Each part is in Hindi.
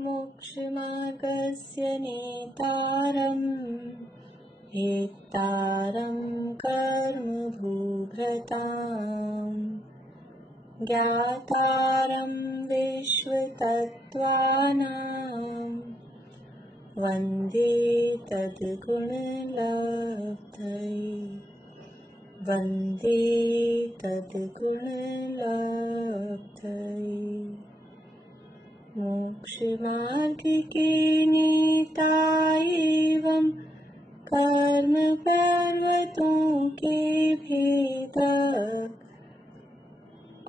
मोक्षमार्गस्य नेतारम् हेतारं कर्मभूभृताम् ज्ञातारं विश्वतत्त्वानां वन्दे तद्गुणलब्धये वन्दे तद्गुणलब्धये। मोक्षमार्ग के नेता एवं कर्म पर्वतों के भेदक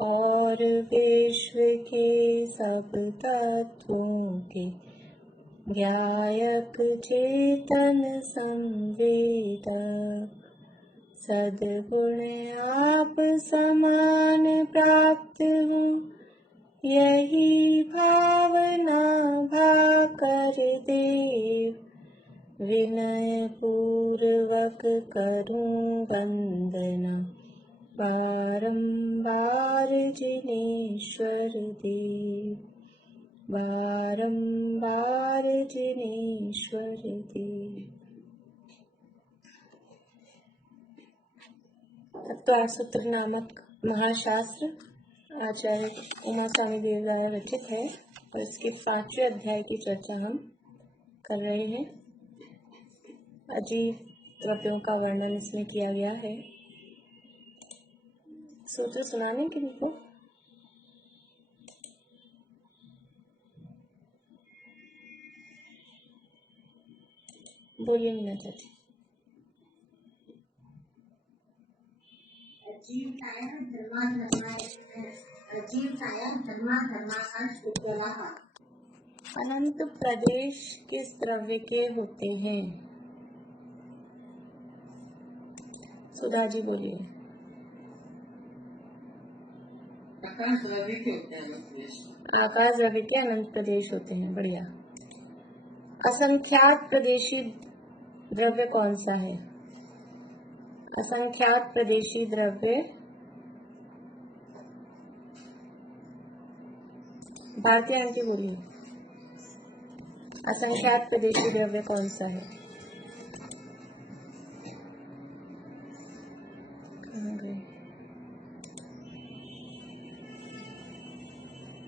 और विश्व के सब तत्वों के ज्ञायक चेतन संवेदक सद्गुण आप समान प्राप्त हो यही भावना भाकर देव विनय पूर्वक करूं वंदना बारंबार जिनेश्वर देव बारंबार जिनेश्वर देव। तत्वसूत्र नामक महाशास्त्र आचार्य उमा स्वामी देव द्वारा रचित है और इसके 5वें अध्याय की चर्चा हम कर रहे हैं। अजीब द्रव्यों का वर्णन इसमें किया गया है। सूत्र सुनाने के लिए को बोलिए मीना चाची। अनंत प्रदेश किस द्रव्य के होते हैं? सुधा जी बोलिए। आकाश द्रव्य के होते हैं अनंत प्रदेश। आकाश द्रव्य के अनंत प्रदेश होते हैं। बढ़िया। असंख्यात प्रदेशी द्रव्य कौन सा है? असंख्यात प्रदेशी द्रव्य भारतीय आंटी बोलिए। असंख्यात प्रदेशी द्रव्य कौन सा है?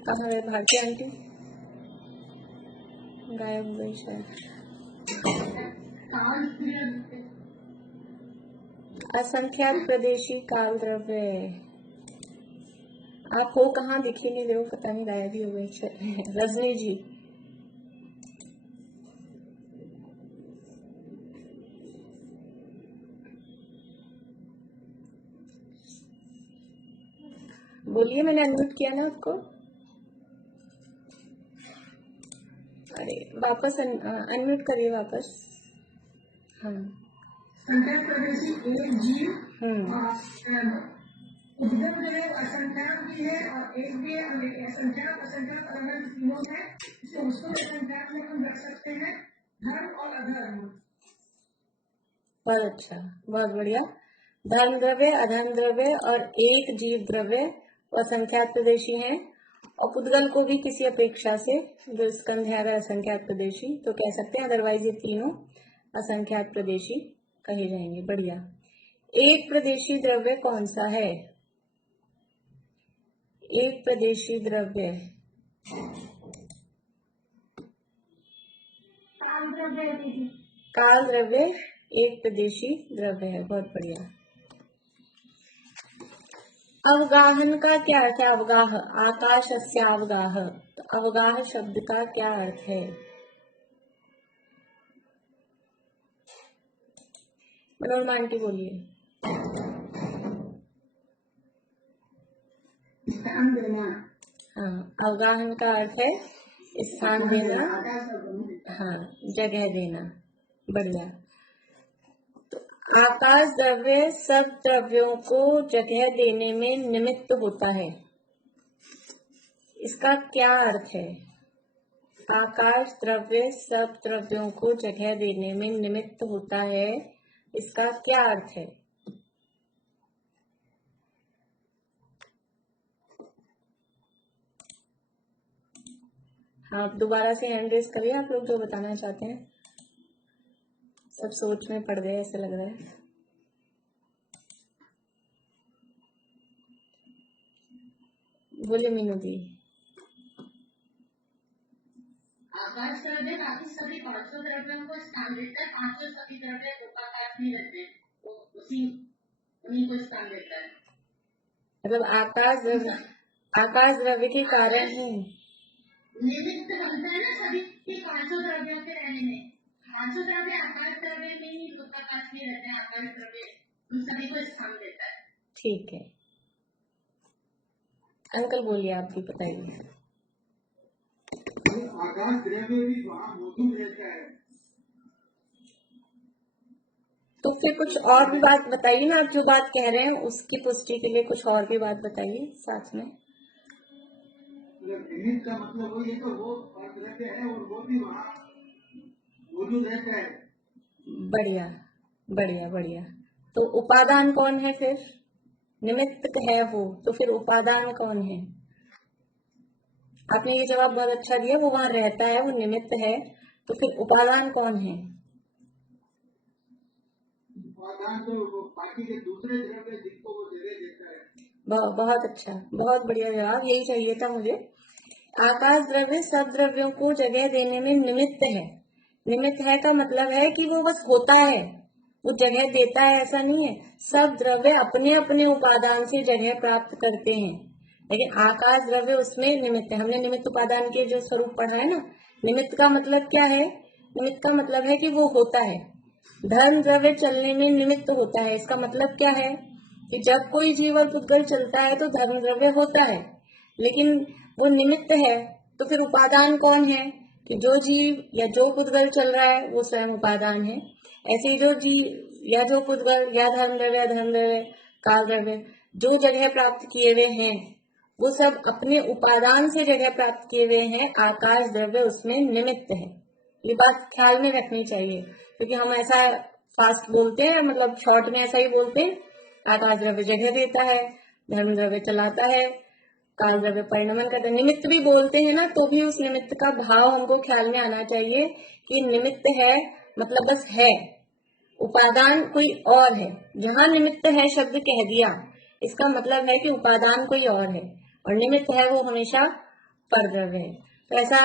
कहाँ गए भारतीय आंटी? गायब हो गई शायद। असंख्यात प्रदेशी काल द्रव्य। आप हो कहाँ दिखी नहीं रहे हो, पता नहीं, गायब ही हो गई। रजनी जी बोलिए। मैंने अनम्यूट किया ना आपको। अरे वापस अनम्यूट करिए वापस। हाँ असंख्यात प्रदेशी एक जीव उद्गम जो है असंख्यात भी है और एक भी है। असंख्यात असंख्यात अलग तीनों है, इसलिए उसको असंख्यात में हम रख सकते हैं धर्म और अधर्म। बहुत अच्छा, बहुत बढ़िया। धर्म द्रव्य, अधर्म द्रव्य और एक जीव द्रव्य असंख्यात प्रदेशी हैं। और पुद्गल को भी किसी अपेक्षा से जो स्कंध है अगर असंख्यात प्रदेशी तो कह सकते हैं, अदरवाइज ये तीनों असंख्यात प्रदेशी कहे जाएंगे। बढ़िया। एक प्रदेशी द्रव्य कौन सा है? एक प्रदेशी द्रव्य काल द्रव्य एक प्रदेशी द्रव्य है। बहुत बढ़िया। अवगाहन का क्या अर्थ है? अवगाह, आकाशस्य अवगाह। तो अवगाह शब्द का क्या अर्थ है? मनोरमा आंटी बोलिए। हाँ, अवगाहन का अर्थ है स्थान देना, हाँ, जगह देना। बढ़िया। तो आकाश द्रव्य सब द्रव्यों को जगह देने में निमित्त होता है। इसका क्या अर्थ है? आकाश द्रव्य सब द्रव्यों को जगह देने में निमित्त होता है, इसका क्या अर्थ है? हाँ, दोबारा से हैंड रेस करिए आप लोग जो बताना चाहते हैं। सब सोच में पड़ गए ऐसे लग रहा है। बोले मीनू दी। आकाश द्रव्य बाकी सभी पांचों द्रव्यों को स्थान देता है। पांचों सभी द्रव्य उपाकाश नहीं रहते, वो उन्हीं को स्थान देता है। मतलब आकाश द्रव्य के कारण ही निमित्त बनता है ना सभी पांचों द्रव्यों के रहने में। पांचों द्रव्य आकाश द्रव्य में ही उपाकाश नहीं रहते हैं, आकाश द्रव्य उन सभी को स्थान देता है। ठीक है अंकल, बोलिए आप भी बताइए। आकाश द्रव्य भी वहाँ मौजूद रहता है। तो फिर कुछ और भी बात बताइए ना, आप जो बात कह रहे हैं उसकी पुष्टि के लिए कुछ और भी बात बताइए साथ में। निमित्त का मतलब वो ये तो वो द्रव्य है और वो भी वहाँ मौजूद रहता है। बढ़िया बढ़िया बढ़िया। तो उपादान कौन है फिर? निमित्त है वो, तो फिर उपादान कौन है? आपने ये जवाब बहुत अच्छा दिया, वो वहां रहता है, वो निमित्त है, तो फिर उपादान कौन है? उपादान तो वो बाकी के दूसरे द्रव्य जिनको वो जगह देता है। बहुत अच्छा, बहुत बढ़िया जवाब, यही चाहिए था मुझे। आकाश द्रव्य सब द्रव्यों को जगह देने में निमित्त है। निमित्त है का मतलब है कि वो बस होता है, वो जगह देता है ऐसा नहीं है। सब द्रव्य अपने अपने उपादान से जगह प्राप्त करते हैं, लेकिन आकाश द्रव्य उसमें निमित्त है। हमने निमित्त उपादान के जो स्वरूप पढ़ा है ना, निमित्त का मतलब क्या है? निमित्त का मतलब है कि वो होता है। धर्म द्रव्य चलने में निमित्त होता है, इसका मतलब क्या है कि जब कोई जीव और पुद्गल चलता है तो धर्म द्रव्य होता है, लेकिन वो निमित्त है। तो फिर उपादान कौन है? कि जो जीव या जो पुद्गल चल रहा है वो स्वयं उपादान है। ऐसे ही जो जीव या जो पुद्गल या धर्म द्रव्य काल द्रव्य जो जगह प्राप्त किए हुए हैं वो सब अपने उपादान से जगह प्राप्त किए हुए हैं। आकाश द्रव्य उसमें निमित्त है, ये बात ख्याल में रखनी चाहिए, क्योंकि हम ऐसा फास्ट बोलते हैं, मतलब शॉर्ट में ऐसा ही बोलते हैं। आकाश द्रव्य जगह देता है, धर्म द्रव्य चलाता है, काल द्रव्य परिणमन करता है। निमित्त भी बोलते हैं ना, तो भी उस निमित्त का भाव हमको ख्याल में आना चाहिए कि निमित्त है मतलब बस है, उपादान कोई और है। जहां निमित्त है शब्द कह दिया, इसका मतलब है कि उपादान कोई और है, और निमित्त है वो हमेशा परद्रव्य है। तो ऐसा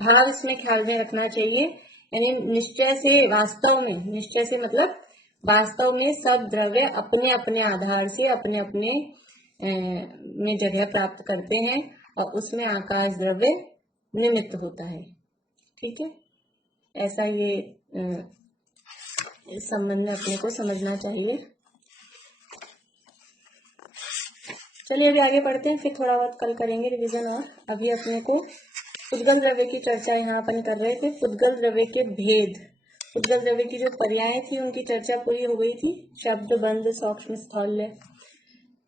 भाव इसमें ख्याल में रखना चाहिए। यानी निश्चय से, वास्तव में, निश्चय से मतलब वास्तव में सब द्रव्य अपने अपने आधार से अपने अपने में जगह प्राप्त करते हैं, और उसमें आकाश द्रव्य निमित्त होता है। ठीक है, ऐसा ये इस संबंध में अपने को समझना चाहिए। चलिए अभी आगे बढ़ते हैं, फिर थोड़ा बहुत कल करेंगे रिवीजन। और अभी अपने को पुद्गल द्रव्य की चर्चा यहाँ अपन कर रहे थे। पुद्गल द्रव्य के भेद, पुद्गल द्रव्य की जो पर्याय थी उनकी चर्चा पूरी हो गई थी। शब्द, बंध, सूक्ष्म, स्थौल्य।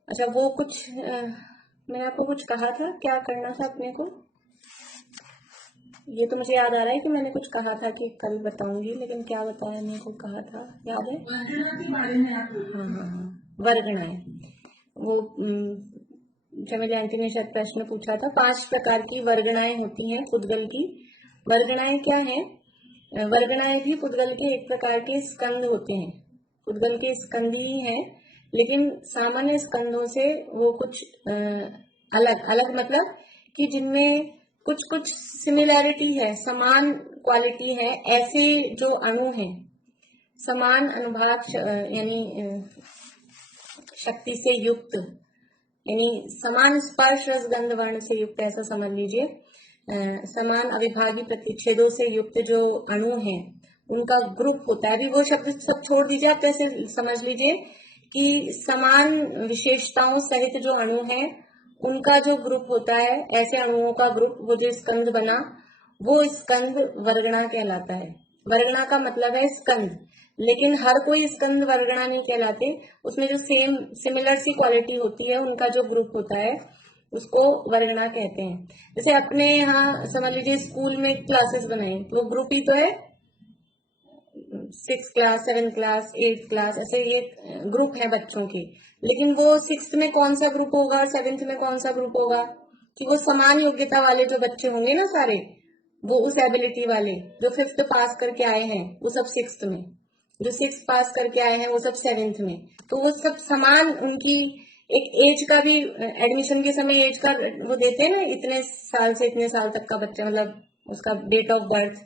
अच्छा, वो कुछ मैंने आपको कुछ कहा था, क्या करना था अपने को? ये तो मुझे याद आ रहा है कि मैंने कुछ कहा था कि कल बताऊंगी, लेकिन क्या बताया मेरे को, कहा था याद है? हाँ, वर्गणाएं। वो जब जयंती ने शायद प्रश्न पूछा था, 5 प्रकार की वर्गणाएं होती हैं पुद्गल की। वर्गणाएं क्या है? वर्गणाएं भी पुद्गल के एक प्रकार के स्कंद होते हैं। पुद्गल के स्कंद ही हैं, लेकिन सामान्य स्कंदों से वो कुछ अलग अलग, मतलब कि जिनमें कुछ कुछ सिमिलैरिटी है, समान क्वालिटी है। ऐसे जो अणु हैं, समान अनुभाग यानी शक्ति से युक्त, यानी समान स्पर्श रस गंध वर्ण से युक्त, ऐसा समझ लीजिए। समान अविभाज्य प्रतिच्छेदों से युक्त जो अणु हैं उनका ग्रुप होता है। अभी वो शब्द सब छोड़ दीजिए, आप ऐसे समझ लीजिए कि समान विशेषताओं सहित जो अणु हैं उनका जो ग्रुप होता है, ऐसे अणुओं का ग्रुप, वो जो स्कंद बना, वो स्कंद वर्गणा कहलाता है। वर्गणा का मतलब है स्कंद, लेकिन हर कोई स्कंद वर्गणा नहीं कहलाते। उसमें जो सेम सिमिलर सी क्वालिटी होती है, उनका जो ग्रुप होता है उसको वर्गणा कहते हैं। जैसे अपने यहाँ समझ लीजिए स्कूल में क्लासेस बनाए, तो वो ग्रुप ही तो है। 6th class, 7th class, 8th class, ऐसे ये ग्रुप है बच्चों के। लेकिन वो 6th में कौन सा ग्रुप होगा, 7th में कौन सा ग्रुप होगा, कि वो समान योग्यता वाले जो बच्चे होंगे ना सारे, वो उस एबिलिटी वाले जो 5th पास करके आए हैं वो सब 6th में, जो 6th पास करके आए हैं वो सब 7th में। तो वो सब समान उनकी एक एज का भी एडमिशन के समय एज का वो देते हैं ना, इतने साल से इतने साल तक का बच्चा, मतलब उसका डेट ऑफ बर्थ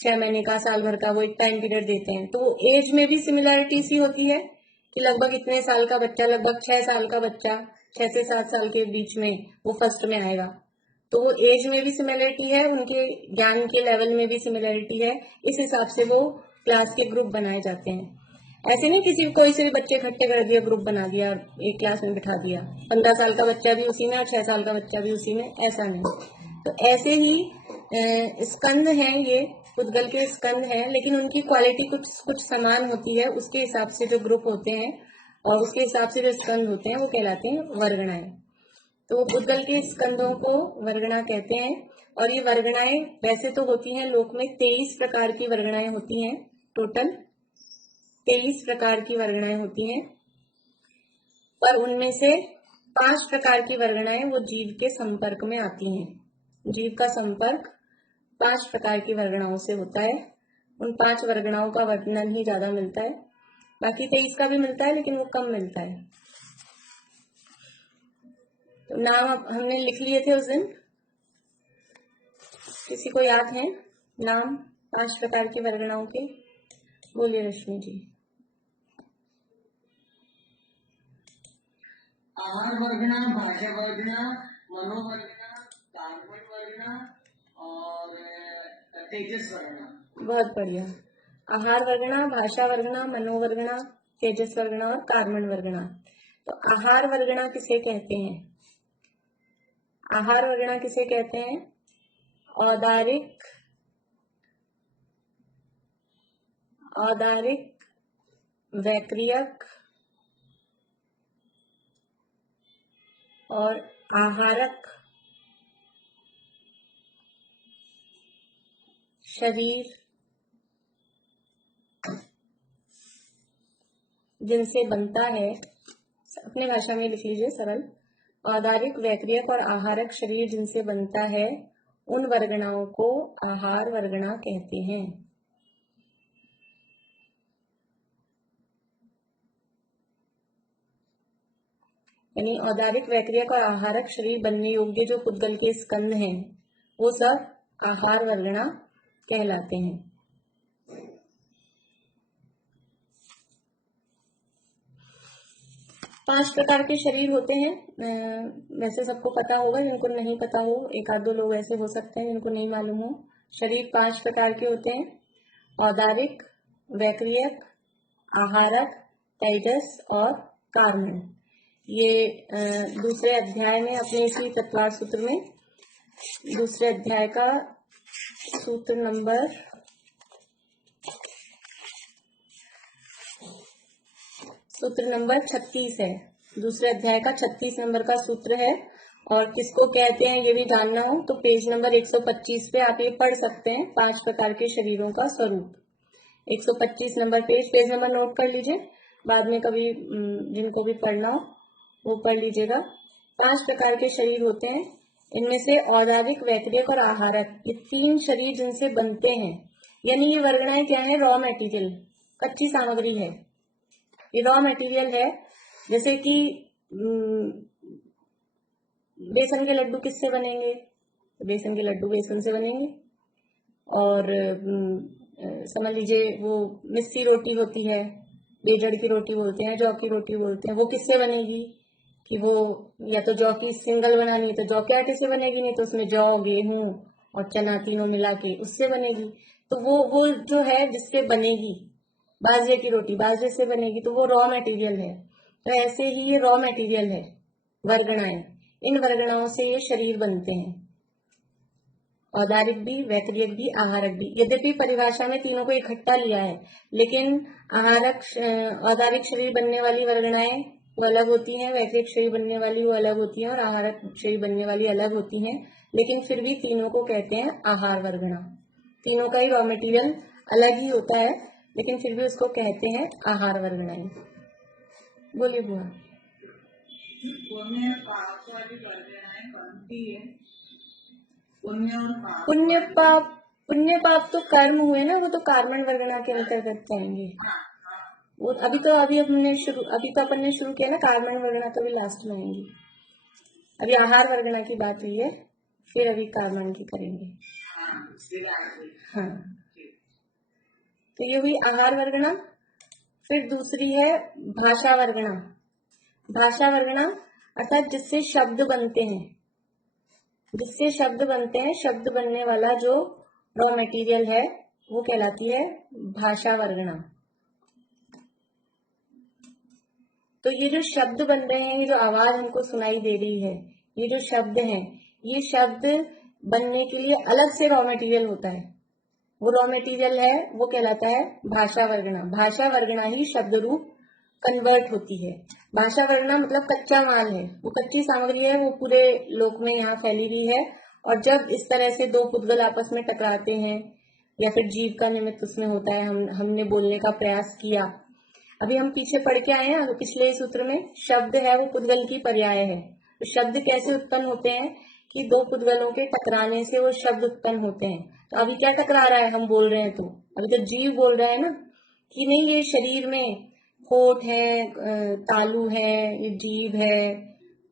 6 महीने का, साल भर का, वो एक टाइम पीरियड देते हैं। तो एज में भी सिमिलरिटी सी होती है कि लगभग इतने साल का बच्चा, लगभग 6 साल का बच्चा, 6 से 7 साल के बीच में वो फर्स्ट में आएगा। तो वो एज में भी सिमिलरिटी है, उनके ज्ञान के लेवल में भी सिमिलरिटी है, इस हिसाब से वो क्लास के ग्रुप बनाए जाते हैं। ऐसे नहीं किसी कोई से भी बच्चे इकट्ठे कर दिया, ग्रुप बना दिया, एक क्लास में बिठा दिया, 15 साल का बच्चा भी उसी में और 6 साल का बच्चा भी उसी में, ऐसा नहीं। तो ऐसे ही स्कंद हैं, ये पुद्गल के स्कंद हैं, लेकिन उनकी क्वालिटी कुछ कुछ समान होती है। उसके हिसाब से जो ग्रुप होते हैं और उसके हिसाब से जो स्कंद होते हैं वो कहलाते हैं वर्गणाएं। तो पुद्गल के स्कंदों को वर्गणा कहते हैं। और ये वर्गणाएं वैसे तो होती हैं लोक में 23 प्रकार की वर्गणाएं होती हैं, टोटल 23 प्रकार की वर्गणाएं होती हैं, पर उनमें से 5 प्रकार की वर्गणाएं वो जीव के संपर्क में आती हैं। जीव का संपर्क 5 प्रकार की वर्गणाओं से होता है। उन 5 वर्गणाओं का वर्णन ही ज्यादा मिलता है, बाकी 23 का भी मिलता है लेकिन वो कम मिलता है। तो नाम हमने लिख लिए थे उस दिन, किसी को याद है नाम 5 प्रकार की वर्गणाओं के? बोलिए रश्मि जी। आहार वर्गना, भाषा वर्गना, मनोवर्गना, कार्बन वर्गना और तेजस वर्गना। बहुत बढ़िया। आहार वर्गना, भाषा वर्गना, मनोवर्गना, तेजस वर्गना और कार्बन वर्गना। तो आहार वर्गना किसे कहते हैं? आहार वर्गना किसे कहते हैं? औदारिक, औदारिक, वैक्रियक और आहारक शरीर जिनसे बनता है, अपने भाषा में लिख लीजिए सरल, औदारिक, वैक्रियक और आहारक शरीर जिनसे बनता है, उन वर्गणाओं को आहार वर्गना कहते हैं। यानी औदारिक, वैक्रियक और आहारक शरीर बनने योग्य जो पुद्गल के स्कंद हैं वो सब आहार वर्गना कहलाते हैं। पांच प्रकार के शरीर होते हैं, वैसे सबको पता होगा, जिनको नहीं पता हो एक आध दो लोग ऐसे हो सकते हैं जिनको नहीं मालूम हो। शरीर 5 प्रकार के होते हैं, औदारिक, वैक्रियक, आहारक, तेजस और कार्बन। ये दूसरे अध्याय में, अपने इसी तत्वार सूत्र में दूसरे अध्याय का सूत्र नंबर 36 है। दूसरे अध्याय का 36 नंबर का सूत्र है। और किसको कहते हैं ये भी जानना हो तो पेज नंबर 125 पे आप ये पढ़ सकते हैं, 5 प्रकार के शरीरों का स्वरूप। 125 नंबर पेज नंबर नोट कर लीजिए, बाद में कभी जिनको भी पढ़ना हो वो पढ़ लीजिएगा। 5 प्रकार के शरीर होते हैं, इनमें से औदारिक, वैक्रियक और आहारक, ये 3 शरीर जिनसे बनते हैं। यानी ये वर्गणाएं क्या है? रॉ मटेरियल, कच्ची सामग्री है, ये रॉ मटेरियल है। जैसे कि बेसन के लड्डू किससे बनेंगे? बेसन के लड्डू बेसन से बनेंगे। और समझ लीजिए वो मिस्सी रोटी होती है, बेजड़ की रोटी बोलते हैं, जौ की रोटी बोलते हैं, वो किससे बनेगी? कि वो या तो जौ की सिंगल बनानी है तो जौ के आटे से बनेगी, नहीं तो उसमें जौ, गेहूं और चना तीनों मिला के उससे बनेगी। तो वो जो है जिससे बनेगी, बाजरे की रोटी बाजरे से बनेगी, तो वो रॉ मटेरियल है। तो ऐसे ही ये रॉ मटेरियल है वर्गणाएं, इन वर्गणाओं से ये शरीर बनते हैं, औदारिक भी, वैक्रियक भी, आहारक भी। यद्यपि परिभाषा में तीनों को इकट्ठा लिया है, लेकिन औदारिक शरीर बनने वाली वर्गणाएं वो अलग होती हैं, वैक्रियक शरीर बनने वाली वो अलग होती हैं और आहारक शरीर बनने वाली अलग होती हैं। लेकिन फिर भी तीनों को कहते हैं आहार वर्गणा। तीनों का ही रॉ मटेरियल अलग ही होता है, लेकिन फिर भी उसको कहते हैं आहार वर्गणाएं। बोलिए बुआ। पुण्य और पाप। पुण्य पाप तो कर्म हुए ना, वो तो कार्मण वर्गणा के अंतर्गत जाएंगे। वो अभी तो अपन ने शुरू किया ना कार्मण वर्गणा, तो अभी लास्ट में आएंगी। अभी आहार वर्गणा की बात हुई है, फिर अभी कार्मण की करेंगे। हाँ, तो ये हुई आहार वर्गणा। फिर दूसरी है भाषा वर्गणा। भाषा वर्गणा अर्थात जिससे शब्द बनते हैं, शब्द बनने वाला जो रॉ मटेरियल है वो कहलाती है भाषा वर्गणा। तो ये जो शब्द बन रहे हैं, ये जो आवाज हमको सुनाई दे रही है, ये जो शब्द हैं, ये शब्द बनने के लिए अलग से रॉ मटेरियल होता है। वो रॉ मटेरियल है, वो कहलाता है भाषा वर्गणा। भाषा वर्गणा ही शब्द रूप कन्वर्ट होती है। भाषा वर्गणा मतलब कच्चा माल है, वो कच्ची सामग्री है, वो पूरे लोक में यहाँ फैली हुई है। और जब इस तरह से दो पुद्गल आपस में टकराते हैं या फिर जीव का निमित्त उसमें होता है, हमने बोलने का प्रयास किया। अभी हम पीछे पढ़ के आए हैं पिछले सूत्र में, शब्द है वो पुद्गल की पर्याय है। तो शब्द कैसे उत्पन्न होते हैं कि दो पुद्गलों के टकराने से वो शब्द उत्पन्न होते हैं। तो अभी क्या टकरा रहा है, हम बोल रहे हैं, तो अभी तो जीव बोल रहा है ना कि नहीं ये शरीर में होठ है, तालु है, ये जीभ है,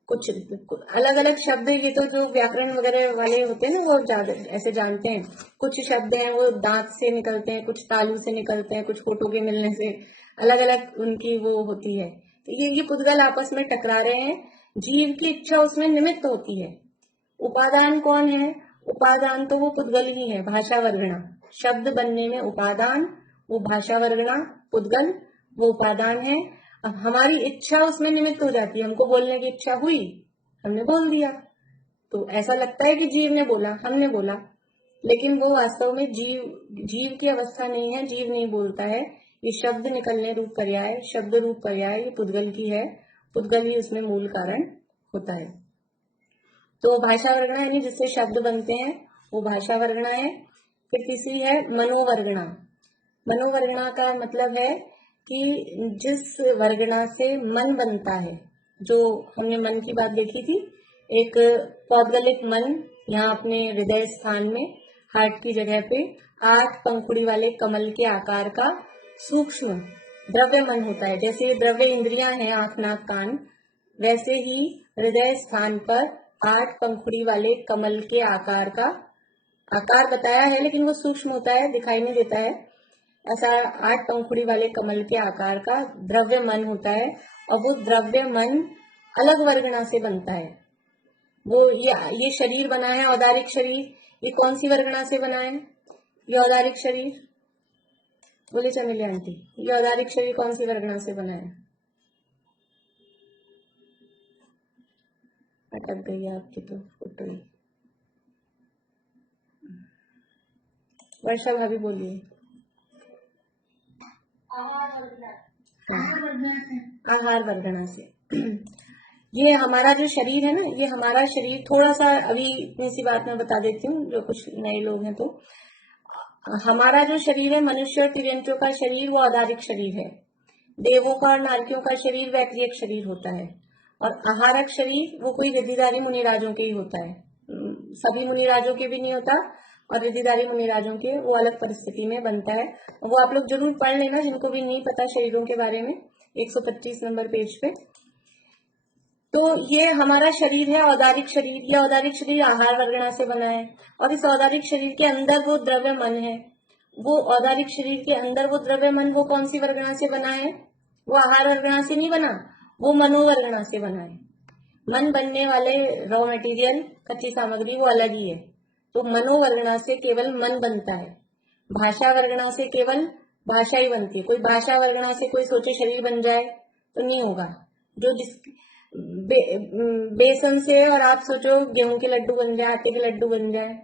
कुछ अलग अलग शब्द है। ये तो जो व्याकरण वगैरह वाले होते हैं ना, वो ज्यादा ऐसे जानते हैं। कुछ शब्द हैं वो दांत से निकलते हैं, कुछ तालु से निकलते हैं, कुछ होठों के मिलने से, अलग अलग उनकी वो होती है। तो ये पुद्गल आपस में टकरा रहे हैं, जीव की इच्छा उसमें निमित्त होती है। उपादान कौन है? उपादान तो वो पुद्गल ही है, भाषा वर्गणा। शब्द बनने में उपादान वो भाषा वर्गणा पुद्गल, वो उपादान है। अब हमारी इच्छा उसमें निमित्त हो जाती है, हमको बोलने की इच्छा हुई, हमने बोल दिया, तो ऐसा लगता है कि जीव ने बोला, हमने बोला, लेकिन वो वास्तव में जीव की अवस्था नहीं है, जीव नहीं बोलता है। ये शब्द निकलने रूप पर्याय, शब्द रूप पर्याय ये पुद्गल की है, पुद्गल ही उसमें मूल कारण होता है। तो भाषा वर्गणा यानी जिससे शब्द बनते हैं वो भाषा वर्गणा है। फिर तीसरी है मनोवर्गणा। मनोवर्गणा का मतलब है कि जिस वर्गणा से मन बनता है, जो हमने मन की बात देखी थी, एक पौद्गलिक मन यहाँ अपने हृदय स्थान में हार्ट की जगह पे 8 पंखुड़ी वाले कमल के आकार का सूक्ष्म द्रव्य मन होता है। जैसे ये द्रव्य इंद्रियां हैं आंख नाक कान, वैसे ही हृदय स्थान पर 8 पंखुड़ी वाले कमल के आकार का आकार बताया है, लेकिन वो सूक्ष्म होता है, दिखाई नहीं देता है। ऐसा 8 पंखुड़ी वाले कमल के आकार का द्रव्य मन होता है, और वो द्रव्य मन अलग वर्गणा से बनता है। वो ये शरीर बना है औदारिक शरीर, ये कौन सी वर्गणा से बना है? ये औदारिक शरीर, बोले चमेली आंटी, ये औदारिक शरीर कौन सी वर्गणा से बना है? अटक गई आपकी तो फोटो ही। वर्षा भाभी बोलिए। आहार वर्गणा से। ये हमारा जो शरीर है ना, ये हमारा शरीर थोड़ा सा अभी इतनी सी बात मैं बता देती हूँ, जो कुछ नए लोग हैं, तो हमारा जो शरीर है मनुष्य और तिर्यंतियों का शरीर वो औदारिक शरीर है। देवों का और नारकियों का शरीर वैक्रियक शरीर होता है, और आहारक शरीर वो कोई रिद्धिधारी मुनिराजों के ही होता है। सभी मुनिराजों के भी नहीं होता, और रिद्धिधारी मुनिराजों के वो अलग परिस्थिति में बनता है। वो आप लोग जरूर पढ़ लेना जिनको भी नहीं पता शरीरों के बारे में, 125 नंबर पेज पे। तो ये हमारा शरीर है औदारिक शरीर, ये औदारिक शरीर आहार वर्गणा से बना है, और इस औदारिक शरीर के अंदर वो द्रव्य मन है। वो औदारिक शरीर के अंदर वो द्रव्य मन वो कौन सी वर्गणा से बना है? वो आहार वर्गणा से नहीं बना, वो मनोवर्गणा से बना है। मन बनने वाले रॉ मटेरियल कच्ची सामग्री वो अलग ही है। तो मनोवर्गणा से केवल मन बनता है, भाषा वर्गणा से केवल भाषा ही बनती है। कोई भाषा वर्गणा से कोई सोचे शरीर बन जाए तो नहीं होगा। जो जिस बेसन से और आप सोचो गेहूं के लड्डू बन जाए, आटे के लड्डू बन जाए,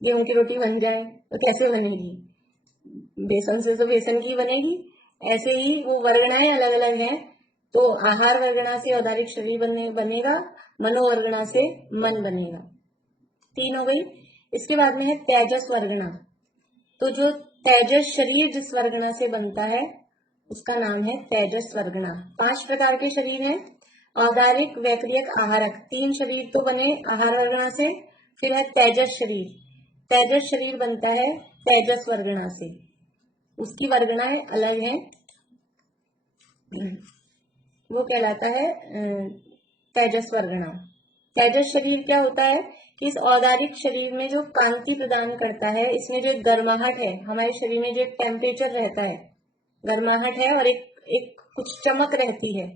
गेहूं की रोटी बन जाए, तो कैसे बनेगी? बेसन से तो बेसन की बनेगी। ऐसे ही वो वर्गणाएं अलग अलग हैं। तो आहार वर्गणा से औदारिक शरीर बनेगा, मनोवर्गणा से मन बनेगा। 3 हो गई। इसके बाद में है तेजस वर्गणा। तो जो तेजस शरीर जिस वर्गणा से बनता है उसका नाम है तेजस वर्गणा। 5 प्रकार के शरीर हैं, औदारिक, वैक्रियक, आहारक। 3 शरीर तो बने आहार वर्गणा से, फिर है तेजस शरीर। तेजस शरीर बनता है तेजस वर्गणा से, उसकी वर्गणाएं अलग हैं, वो कहलाता है तेजस वर्गणा। तेजस शरीर क्या होता है कि इस औदारिक शरीर में जो कांति प्रदान करता है, इसमें जो गर्माहट है, हमारे शरीर में जो एक टेम्परेचर रहता है, गर्माहट है और एक कुछ चमक रहती है,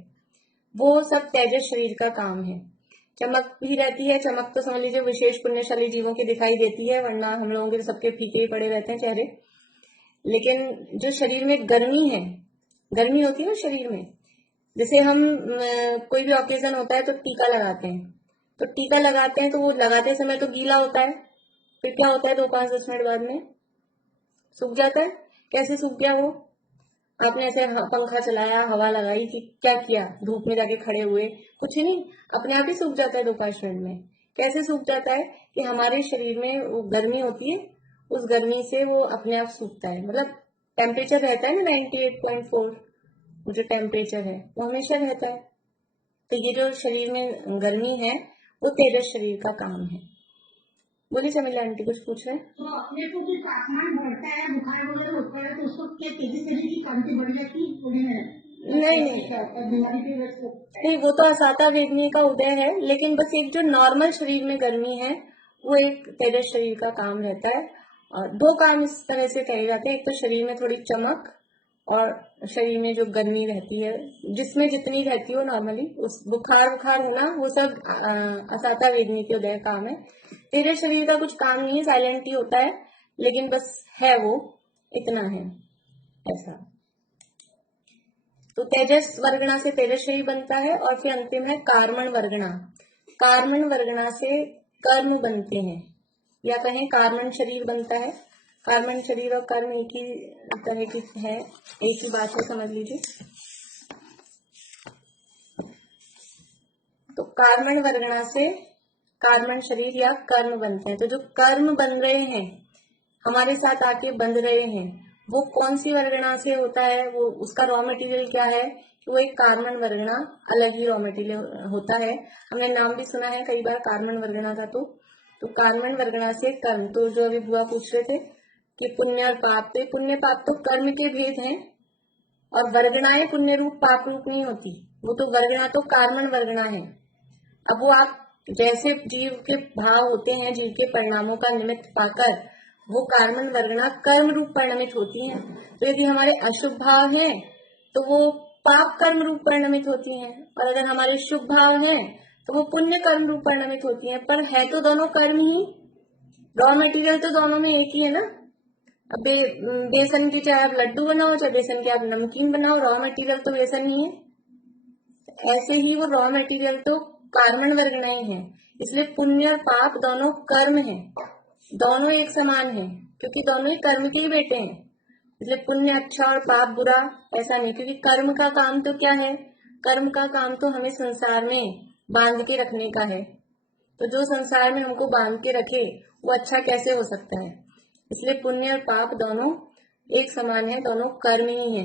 वो सब तेजस शरीर का काम है। चमक भी रहती है, चमक तो समझ लीजिए विशेष पुण्यशाली जीवों की दिखाई देती है, वरना हम लोगों के सबके फीके ही पड़े रहते हैं चेहरे। लेकिन जो शरीर में गर्मी है, गर्मी होती है ना शरीर में, जैसे हम कोई भी ऑकेजन होता है तो टीका लगाते हैं, तो टीका लगाते हैं तो वो लगाते समय तो गीला होता है, फिर क्या होता है 2-5-10 मिनट बाद में सूख जाता है। कैसे सूख गया वो? आपने ऐसे पंखा चलाया, हवा लगाई कि क्या किया, धूप में जाके खड़े हुए, कुछ नहीं, अपने आप ही सूख जाता है 2-5 मिनट में। कैसे सूख जाता है कि हमारे शरीर में वो गर्मी होती है, उस गर्मी से वो अपने आप सूखता है। मतलब टेम्परेचर रहता है ना 98.4, जो टेम्परेचर है वो हमेशा रहता है। तो ये जो शरीर में गर्मी है वो तेजस शरीर का काम है। बोलिए शर्मिला आंटी, कुछ पूछ रहे हैं? तो अपने को जो तापमान बढ़ता है, बुखार वगैरह होता है, तो उसको क्या तेजी शरीर की कांति बढ़ जाती है थोड़ी नहीं बीमारी की वजह से? नहीं, वो तो असाता वेदनी का उदय है, लेकिन बस एक जो नॉर्मल शरीर में गर्मी है वो एक तेजस शरीर का काम रहता है। और 2 काम इस तरह से करे जाते हैं, एक तो शरीर में थोड़ी चमक और शरीर में जो गर्मी रहती है, जिसमें जितनी रहती हो नॉर्मली, उस बुखार होना, वो सब असाता वेदनी के उदय काम है। तेजस शरीर का कुछ काम नहीं है, साइलेंट ही होता है, लेकिन बस है वो, इतना है ऐसा। तो तेजस वर्गणा से तेजस शरीर बनता है और फिर अंतिम है कार्मण वर्गणा। कार्मण वर्गणा से कर्म बनते हैं, या कहें कार्मण शरीर बनता है। कार्मण शरीर और कर्म एक ही तरह की है, एक ही बात है, समझ लीजिए। तो कार्मण वर्गणा से कार्मण शरीर या कर्म बनते हैं। तो जो कर्म बन रहे हैं, हमारे साथ आके बंध रहे हैं, वो कौन सी वर्गणा से होता है, वो उसका रॉ मटेरियल क्या है? वो एक कार्मण वर्गणा अलग ही रॉ मटेरियल होता है। हमने नाम भी सुना है कई बार कार्मण वर्गणा का। तो कार्मण वर्गणा से कर्म, तो जो अभी बुआ पूछ रहे थे कि पुण्य और पाप, तो पुण्य पाप तो कर्म के भेद हैं, और वर्गणाएं पुण्य रूप पाप रूप नहीं होती, वो तो वर्गणा तो कार्मण वर्गणा है। अब वो आप जैसे जीव के भाव होते हैं, जीव के परिणामों का निमित्त पाकर वो कार्मण वर्गणा कर्म रूप परिणमित होती हैं। तो यदि हमारे अशुभ भाव हैं तो वो पाप कर्म रूप परिणमित होती हैं, और अगर हमारे शुभ भाव हैं तो वो पुण्य कर्म रूप परिणमित होती हैं। पर है तो दोनों कर्म ही, रॉ मटेरियल तो दोनों में एक ही है ना। अब बेसन की चाहे आप लड्डू बनाओ, चाहे बेसन के आप नमकीन बनाओ, रॉ मटेरियल तो बेसन ही है। ऐसे ही वो रॉ मटेरियल तो कार्मण वर्गणाएं हैं। इसलिए पुण्य और पाप दोनों कर्म हैं, दोनों एक समान हैं, क्योंकि दोनों ही कर्म के ही बेटे हैं। इसलिए पुण्य अच्छा और पाप बुरा ऐसा नहीं, क्योंकि कर्म का काम तो क्या है? कर्म का काम तो हमें संसार में बांध के रखने का है। तो जो संसार में हमको बांध के रखे वो अच्छा कैसे हो सकता है? इसलिए पुण्य और पाप दोनों एक समान है, दोनों कर्म ही है।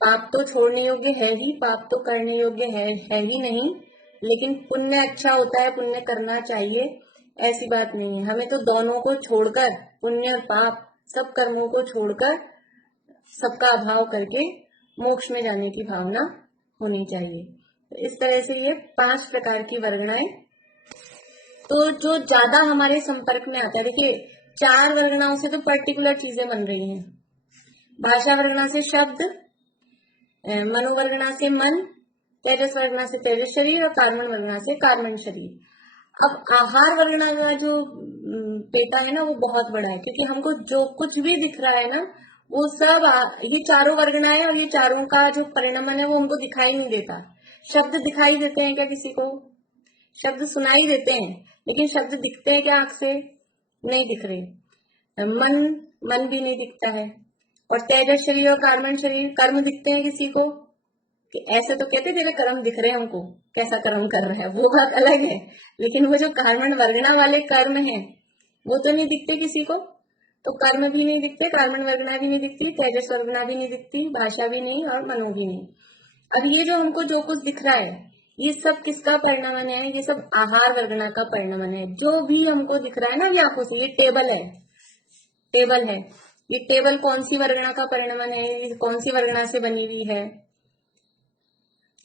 पाप तो छोड़ने योग्य है ही, पाप तो करने योग्य है ही नहीं, लेकिन पुण्य अच्छा होता है, पुण्य करना चाहिए, ऐसी बात नहीं है। हमें तो दोनों को छोड़कर, पुण्य और पाप सब कर्मों को छोड़कर, सबका अभाव करके मोक्ष में जाने की भावना होनी चाहिए। तो इस तरह से ये 5 प्रकार की वर्गणाएं। तो जो ज्यादा हमारे संपर्क में आता है, देखिए 4 वर्गणाओं से तो पर्टिकुलर चीजें बन रही हैं। भाषा वर्गणा से शब्द, मनोवर्गणा से मन, तेजस वर्गणा से तेजस शरीर, और कार्मण वर्गणा से कार्मण शरीर। अब आहार वर्गणा का जो पेटा है ना, वो बहुत बड़ा है, क्योंकि हमको जो कुछ भी दिख रहा है ना, वो सब ये चारों वर्गणाएं और ये चारों का जो परिणमन है वो हमको दिखाई नहीं देता। शब्द दिखाई देते हैं क्या किसी को? शब्द सुनाई देते हैं, लेकिन शब्द दिखते हैं क्या आंख से? नहीं दिख रहे। मन भी नहीं दिखता है। और तेजस शरीर और कार्मण शरीर, कर्म दिखते हैं किसी को? कि ऐसे तो कहते तेरे कर्म दिख रहे हैं हमको, कैसा कर्म कर रहा है, वो बात अलग है। लेकिन वो जो कार्मण वर्गणा वाले कर्म हैं वो तो नहीं दिखते किसी को। तो कर्म भी नहीं दिखते, कार्मण वर्गणा भी नहीं दिखती, तेजस वर्गणा भी नहीं दिखती, भाषा भी नहीं और मनो भी नहीं। अब ये जो हमको जो कुछ दिख रहा है, ये सब किसका परिणमन है? ये सब आहार वर्गना का परिणमन है। जो भी हमको दिख रहा है ना ये आंखों से, ये टेबल है, टेबल है। ये टेबल कौन सी वर्गना का परिणमन है? ये कौन सी वर्गना से बनी हुई है?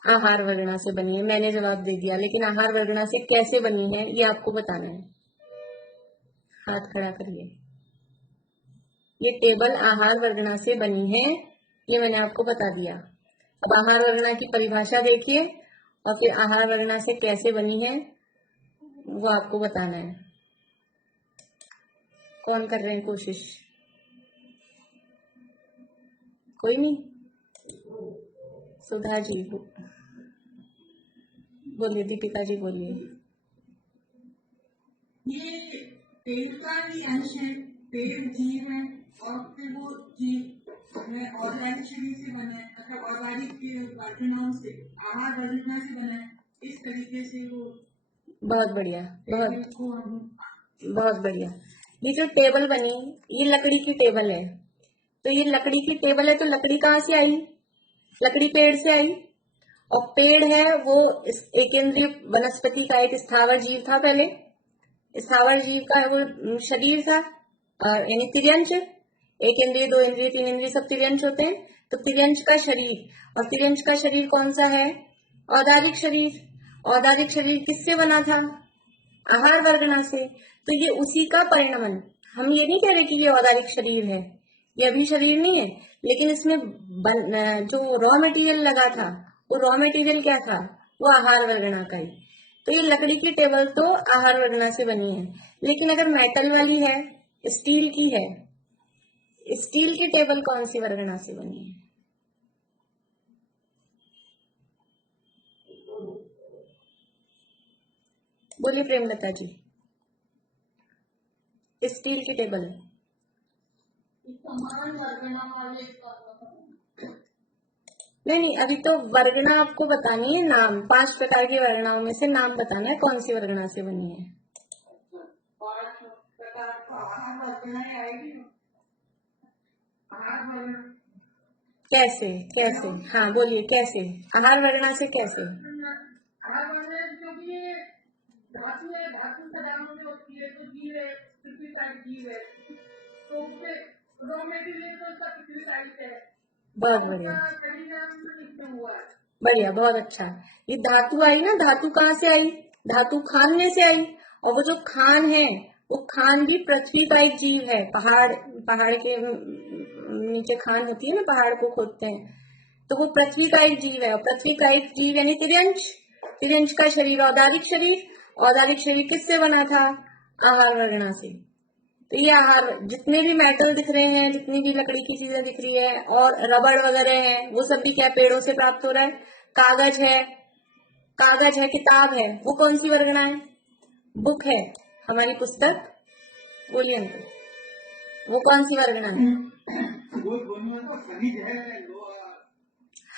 आहार वर्गना से बनी है। मैंने जवाब दे दिया, लेकिन आहार वर्गना से कैसे बनी है ये आपको बताना है। हाथ खड़ा करिए। ये टेबल आहार वर्गना से बनी है, ये मैंने आपको बता दिया। अब आहार वर्गना की परिभाषा देखिए और फिर आहार वर्गना से कैसे बनी है वो आपको बताना है। कौन कर रहे हैं कोशिश? कोई नहीं? सुधा जी बोलिए, दीपिका जी बोलिए। ये पेड़ का ही अंश है, पेड़ जीव है और फिर वो जीव में औद्योगिक शरीर से बना है, मतलब औद्योगिक वर्गनाओं से, आहार वर्गना से बना है। इस तरीके से वो बहुत बढ़िया, बहुत को बहुत बढ़िया। ये जो टेबल बनी ये लकड़ी की टेबल है, तो ये लकड़ी की टेबल है तो लकड़ी कहाँ से आई? लकड़ी पेड़ से आई। और पेड़ है वो एकेंद्रीय वनस्पति का एक स्थावर जीव था। पहले स्थावर जीव का वो शरीर था, और यानी तिर्यंश। एक इंद्रिय, दो इंद्रिय, तीन इंद्रिय सब तिर्यंश होते हैं। तो तिर्यंश का शरीर, और तिर्यंश का शरीर कौन सा है? औदारिक शरीर। औदारिक शरीर किससे बना था? आहार वर्गना से। तो ये उसी का परिणमन। हम ये नहीं कह रहे कि ये औदारिक शरीर है, ये अभी शरीर नहीं है, लेकिन इसमें जो रॉ मटेरियल लगा था वो रॉ मटेरियल क्या था? वो आहार वर्गना का ही। तो ये लकड़ी की टेबल तो आहार वर्गना से बनी है, लेकिन अगर मेटल वाली है, स्टील की है, स्टील की टेबल कौन सी वर्गना से बनी है? बोलिए प्रेमलता जी। स्टील की टेबल है। समान वर्गना वाले नहीं, अभी तो वर्गना आपको बतानी है। नाम 5 प्रकार की वर्गनाओं में से नाम बताना है कौन सी वर्गना से बनी है। 5 प्रकार का आहार वर्गनाएं आएगी। आहार वर्गना कैसे? कैसे? हाँ बोलिए, कैसे? आहार वर्गना से कैसे? आहार वर्गना क्योंकि धातु है, धातु पदार्थों में होती है, तो जीव है, पृथ्वी का जीव है, तो उसके रॉ मटेरियल तो उसका पृथ्वी का है। बहुत बढ़िया, शरीर हुआ है। बढ़िया, बहुत अच्छा। ये धातु आई ना, धातु कहाँ से आई? धातु खान में से आई। और वो जो खान है वो खान भी पृथ्वी का एक जीव है। पहाड़ के नीचे खान होती है ना, पहाड़ को खोदते हैं, तो वो पृथ्वी का एक जीव है। और पृथ्वी का एक जीव यानी तिर्यंश। तिर्यंश का शरीर औदारिक शरीर। औदारिक शरीर किससे बना था? आहार वर्गना से। तो ये आहार, जितने भी मेटल दिख रहे हैं, जितनी भी लकड़ी की चीजें दिख रही है और रबड़ वगैरह है, वो सब भी क्या पेड़ों से प्राप्त हो रहा है। कागज है, कागज है, किताब है, वो कौन सी वर्गना है? बुक है, हमारी पुस्तक। बोलिए अंकल, वो कौन सी वर्गना है? वो दोनों तो खनिज है, लोहा,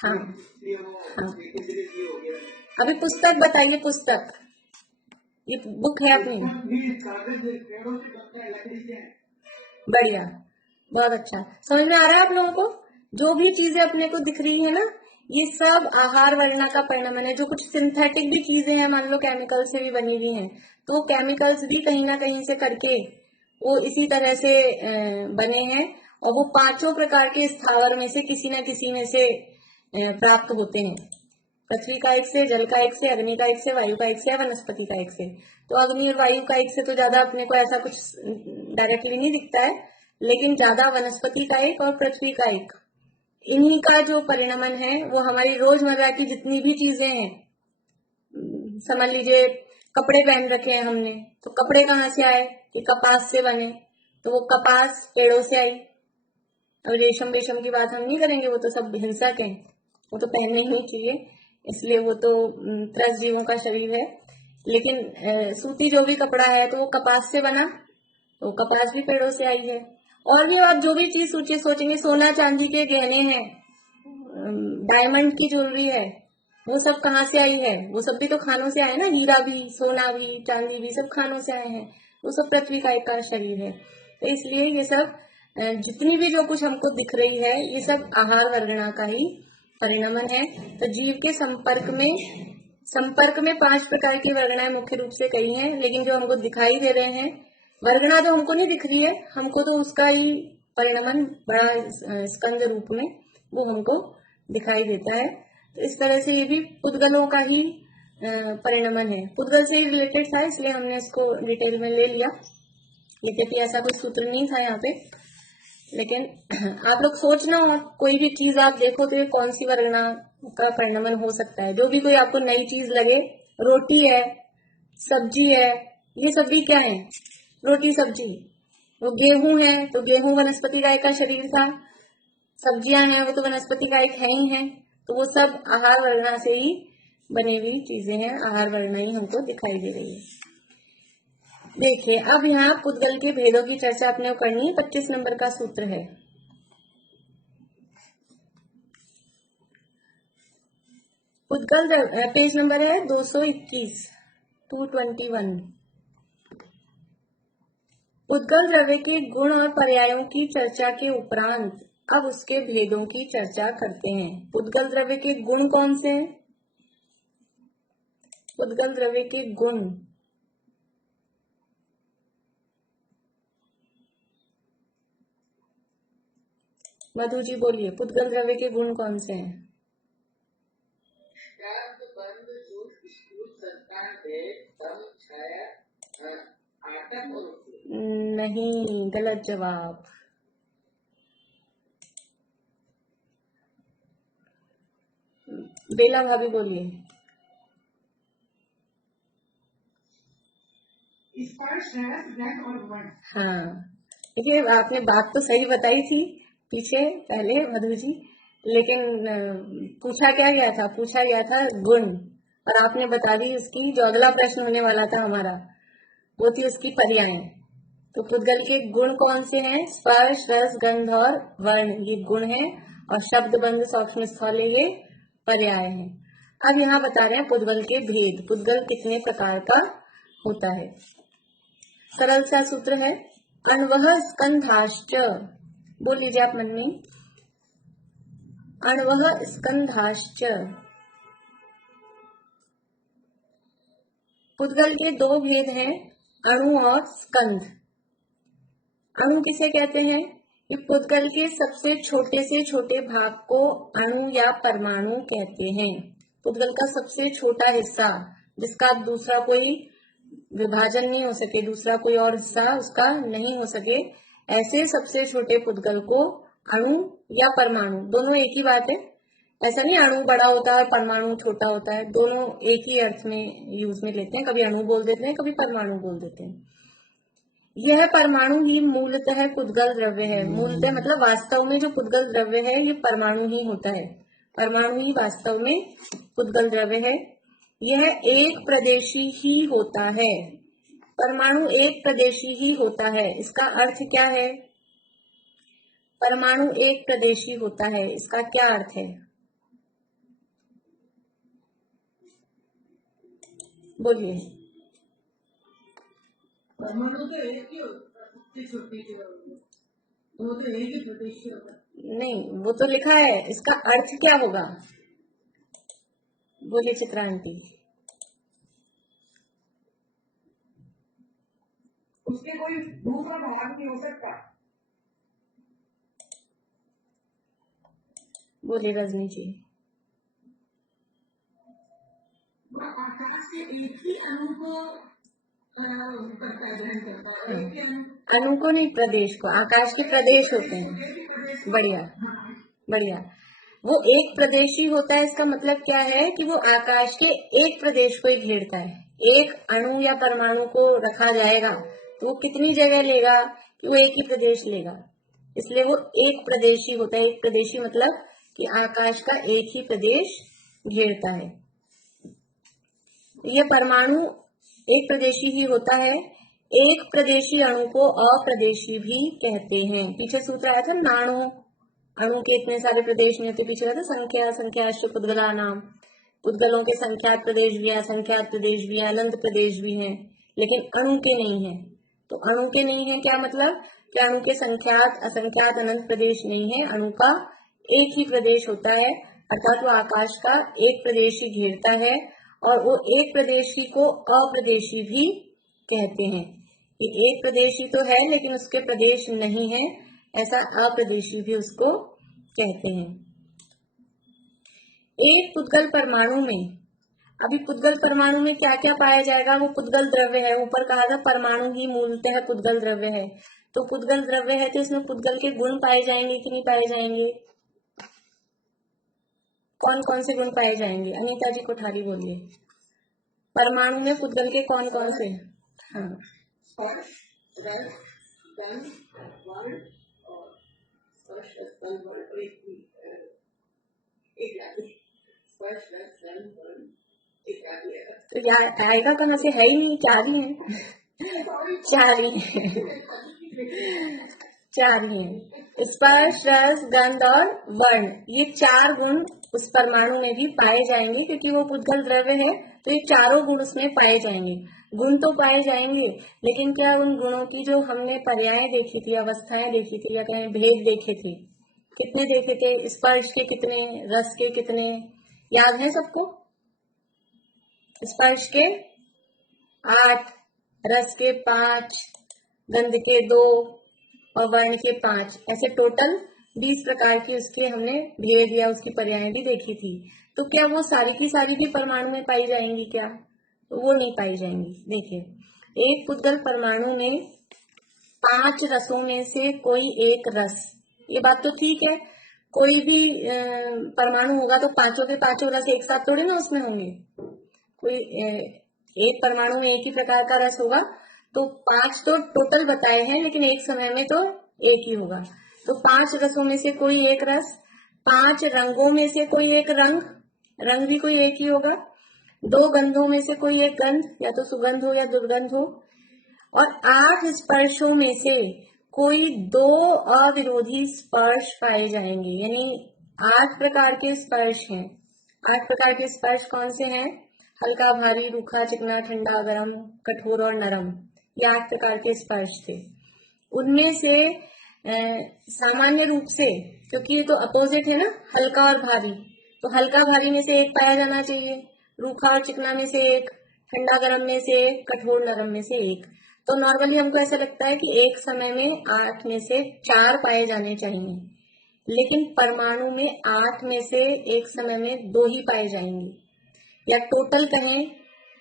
हाँ इसलिए वो हाँ। इसलिए हो गया। अभी पुस्तक बताइए, पुस्तक, ये बुक है अपनी। भी कागज पेड़ों से बनता है, लकड़ी से। बढ़िया, बहुत अच्छा। समझ में आ रहा है आप लोगों को? जो भी चीजें अपने को दिख रही है ना, ये सब आहार वर्गना का परिणमन है। जो कुछ सिंथेटिक भी चीजें हैं, मान लो केमिकल से भी बनी हुई हैं, तो वो केमिकल्स भी कहीं ना कहीं से करके वो इसी तरह से बने हैं। और वो 5 प्रकार के स्थावर में से किसी न किसी में से प्राप्त होते हैं। पृथ्वी का एक से, जल का एक से, अग्नि का एक से, वायु का एक से, वनस्पति का एक से। तो अग्नि और वायु का एक से तो ज्यादा अपने को ऐसा कुछ डायरेक्टली नहीं दिखता है, लेकिन ज्यादा वनस्पति का एक और पृथ्वी का एक। इन्हीं का जो परिणमन है वो हमारी रोजमर्रा की जितनी भी चीजें हैं, समझ लीजिए कपड़े पहन रखे हैं हमने, तो कपड़े कहाँ से आए? कि कपास से बने, तो वो कपास पेड़ों से आई। अब रेशम वेशम की बात हम नहीं करेंगे, वो तो सब हिंसक है, वो तो पहनने ही नहीं चाहिए, इसलिए वो तो त्रस्त जीवों का शरीर है। लेकिन सूती जो भी कपड़ा है तो वो कपास से बना, तो कपास भी पेड़ों से आई है। और भी आप जो भी चीज सोचेंगे, सोना चांदी के गहने हैं, डायमंड की ज्वेलरी है, वो सब कहाँ से आई है? वो सब भी तो खानों से आए ना। हीरा भी, सोना भी, चांदी भी, सब खानों से आए हैं। वो सब पृथ्वी का एक का शरीर है। तो इसलिए ये सब जितनी भी जो कुछ हमको दिख रही है, ये सब आहार वर्गना का ही परिणमन है। तो जीव के संपर्क में संपर्क में 5 प्रकार की वर्गणाएं मुख्य रूप से कही हैं, लेकिन जो हमको दिखाई दे रहे हैं वर्गणा तो हमको नहीं दिख रही है, हमको तो उसका ही परिणमन बड़ा स्कंद रूप में वो हमको दिखाई देता है। तो इस तरह से ये भी पुद्गलों का ही परिणमन है, पुद्गल से ही रिलेटेड था, इसलिए हमने इसको डिटेल में ले लिया। यद्यपि ऐसा कोई सूत्र नहीं था यहाँ पे, लेकिन आप लोग सोचना, और कोई भी चीज आप देखो तो ये कौन सी वर्गणा का परिणमन हो सकता है। जो भी कोई आपको नई चीज लगे, रोटी है, सब्जी है, ये सब भी क्या है, रोटी सब्जी। वो गेहूं है तो गेहूं वनस्पति का एक का शरीर था, सब्जियां हैं वो तो वनस्पति का एक है ही है, तो वो सब आहार वर्णा से ही बनी हुई चीजें हैं, आहार वर्णा ही हमको दिखाई दे रही है। देखिए अब यहाँ पुद्गल के भेदों की चर्चा अपने को करनी है। 25 नंबर का सूत्र है, पुद्गल पेज नंबर है 221, 221। पुद्गल द्रव्य के गुण और पर्यायों की चर्चा के उपरांत अब उसके भेदों की चर्चा करते हैं। पुद्गल द्रव्य के गुण कौन से हैं? पुद्गल द्रव्य के गुण, मधु जी बोलिए, पुद्गल द्रव्य के गुण कौन से हैं? नहीं, गलत जवाब। बेला भाभी बोलिए। स्पर्श, रस, गंध और वर्ण। हाँ, देखिए आपने बात तो सही बताई थी पीछे पहले मधु जी, लेकिन पूछा क्या गया था, पूछा गया था गुण, और आपने बता दी उसकी जो अगला प्रश्न होने वाला था हमारा, वो थी उसकी पर्याय। तो पुद्गल के गुण कौन से हैं? स्पर्श, रस, गंध और वर्ण, ये गुण हैं, और शब्द, बंध, सूक्ष्म स्थल ये पर्याय हैं। अब यहाँ बता रहे हैं पुद्गल के भेद, पुद्गल कितने प्रकार का होता है। सरल सा सूत्र है, अण्वः स्कंधाश्च, बोल लीजिए आप मन में, अण्वः स्कंधाश्च। पुद्गल के दो भेद हैं, अणु और स्कंध। अणु किसे कहते हैं? कि पुद्गल के सबसे छोटे से छोटे भाग को अणु या परमाणु कहते हैं। पुद्गल का सबसे छोटा हिस्सा जिसका दूसरा कोई विभाजन नहीं हो सके, दूसरा कोई और हिस्सा उसका नहीं हो सके, ऐसे सबसे छोटे पुद्गल को अणु या परमाणु, दोनों एक ही बात है, ऐसा नहीं अणु बड़ा होता है परमाणु छोटा होता है, दोनों एक ही अर्थ में यूज में लेते हैं, कभी अणु बोल देते हैं, कभी परमाणु बोल देते हैं। यह परमाणु ही मूलतः पुद्गल द्रव्य है। मूलतः मतलब वास्तव में जो पुद्गल द्रव्य है ये परमाणु ही होता है, परमाणु ही वास्तव में पुद्गल द्रव्य है। यह एक प्रदेशी ही होता है, परमाणु एक प्रदेशी ही होता है। इसका अर्थ क्या है? परमाणु एक प्रदेशी होता है, इसका क्या अर्थ है? बोलिए। परमाणु तो एक ही होता है, सबसे छोटी जो वो तो एक ही प्रदेश होता है। नहीं, वो तो लिखा है, इसका अर्थ क्या होगा? बोलिए चित्रा आंटी। उसके कोई दूसरा भाग नहीं हो सकता। बोलिए रजनी जी। आकाश के एक ही अणु को करता है, ग्रहण करता है, एक ही अणु को नहीं, प्रदेश को। आकाश के प्रदेश होते हैं। बढ़िया बढ़िया। वो एक प्रदेशी होता है, इसका मतलब क्या है कि वो आकाश के एक प्रदेश को ही घेरता है। एक अणु या परमाणु को रखा जाएगा तो वो कितनी जगह लेगा कि वो एक ही प्रदेश लेगा, इसलिए वो एक प्रदेशी होता है। एक प्रदेशी मतलब कि आकाश का एक ही प्रदेश घेरता है। यह परमाणु एक प्रदेशी ही होता है। एक प्रदेशी अणु को अप्रदेशी भी कहते हैं। पीछे सूत्र आया था नाणु, अणु के इतने सारे प्रदेश नहीं होते, पीछे आया था संख्या, संख्याश्च पुद्गला नाम, पुद्गलों के संख्यात प्रदेश भी है, असंख्यात प्रदेश भी है, अनंत प्रदेश भी है, लेकिन अणु के नहीं है। तो अणु के नहीं है क्या मतलब? कि अणु के संख्यात, असंख्यात, अनंत प्रदेश नहीं है। अणु का एक ही प्रदेश होता है, अर्थात वो आकाश का एक प्रदेश ही घेरता है, और वो एक प्रदेशी को अप्रदेशी भी कहते हैं। ये एक प्रदेशी तो है लेकिन उसके प्रदेश नहीं है, ऐसा अप्रदेशी भी उसको कहते हैं। एक पुद्गल परमाणु में, अभी पुद्गल परमाणु में क्या क्या पाया जाएगा, वो पुद्गल द्रव्य है। ऊपर कहा था परमाणु ही मूलतः पुद्गल द्रव्य है, तो पुद्गल द्रव्य है तो इसमें पुद्गल के गुण पाए जाएंगे कि नहीं पाए जाएंगे? कौन कौन से गुण पाए जाएंगे? अनीता जी कोठारी बोलिए, परमाणु में पुद्गल के कौन कौन से? हाँ, स्पर्श, रस, गंध, वर्ण और स्पर्श, रस, गंध, वर्ण और एक याद स्पर्श, रस, गंध, वर्ण एक याद तो याद आएगा कहाँ से? है ही नहीं, चार ही है, चार ही है, चार ही है। स्पर्श, रस, गंध और वर्ण, ये चार गुण उस परमाणु में भी पाए जाएंगे, क्योंकि वो पुद्गल द्रव्य है तो ये चारों गुण उसमें पाए जाएंगे। गुण तो पाए जाएंगे, लेकिन क्या उन गुणों की जो हमने पर्याय देखी थी, अवस्थाएं देखी थी, या कहें भेद देखे थे, कितने देखे थे? स्पर्श के कितने, रस के कितने, याद है सबको? स्पर्श के 8, रस के 5, गंध के 2 और वर्ण के 5, ऐसे टोटल 20 प्रकार की उसके हमने भेद या उसकी पर्याय भी देखी थी। तो क्या वो सारी की सारी भी परमाणु में पाई जाएंगी क्या? तो वो नहीं पाई जाएंगी। देखिए, एक पुद्गल परमाणु में 5 रसों में से कोई एक रस, ये बात तो ठीक है, कोई भी परमाणु होगा तो पांचों के पांचों रस एक साथ थोड़े ना उसमें होंगे। कोई एक परमाणु में एक ही प्रकार का रस होगा, तो 5 तो टोटल बताए हैं, लेकिन एक समय में तो एक ही होगा। तो 5 रसों में से कोई एक रस, 5 रंगों में से कोई एक रंग, रंग भी कोई एक ही होगा, 2 गंधों में से कोई एक गंध, या तो सुगंध हो या दुर्गंध हो, और 8 स्पर्शों में से कोई 2 अविरोधी स्पर्श पाए जाएंगे। यानी 8 प्रकार के स्पर्श हैं। 8 प्रकार के स्पर्श कौन से हैं? हल्का, भारी, रूखा, चिकना, ठंडा, गरम, कठोर और नरम, ये 8 प्रकार के स्पर्श थे। उनमें से सामान्य रूप से, क्योंकि ये तो अपोजिट है ना, हल्का और भारी, तो हल्का भारी में से एक पाया जाना चाहिए, रूखा और चिकना में से एक, ठंडा गरम में से एक, कठोर नरम में से एक। तो नॉर्मली हमको ऐसा लगता है कि एक समय में 8 में से 4 पाए जाने चाहिए, लेकिन परमाणु में 8 में से एक समय में 2 ही पाए जाएंगे, या टोटल कहें,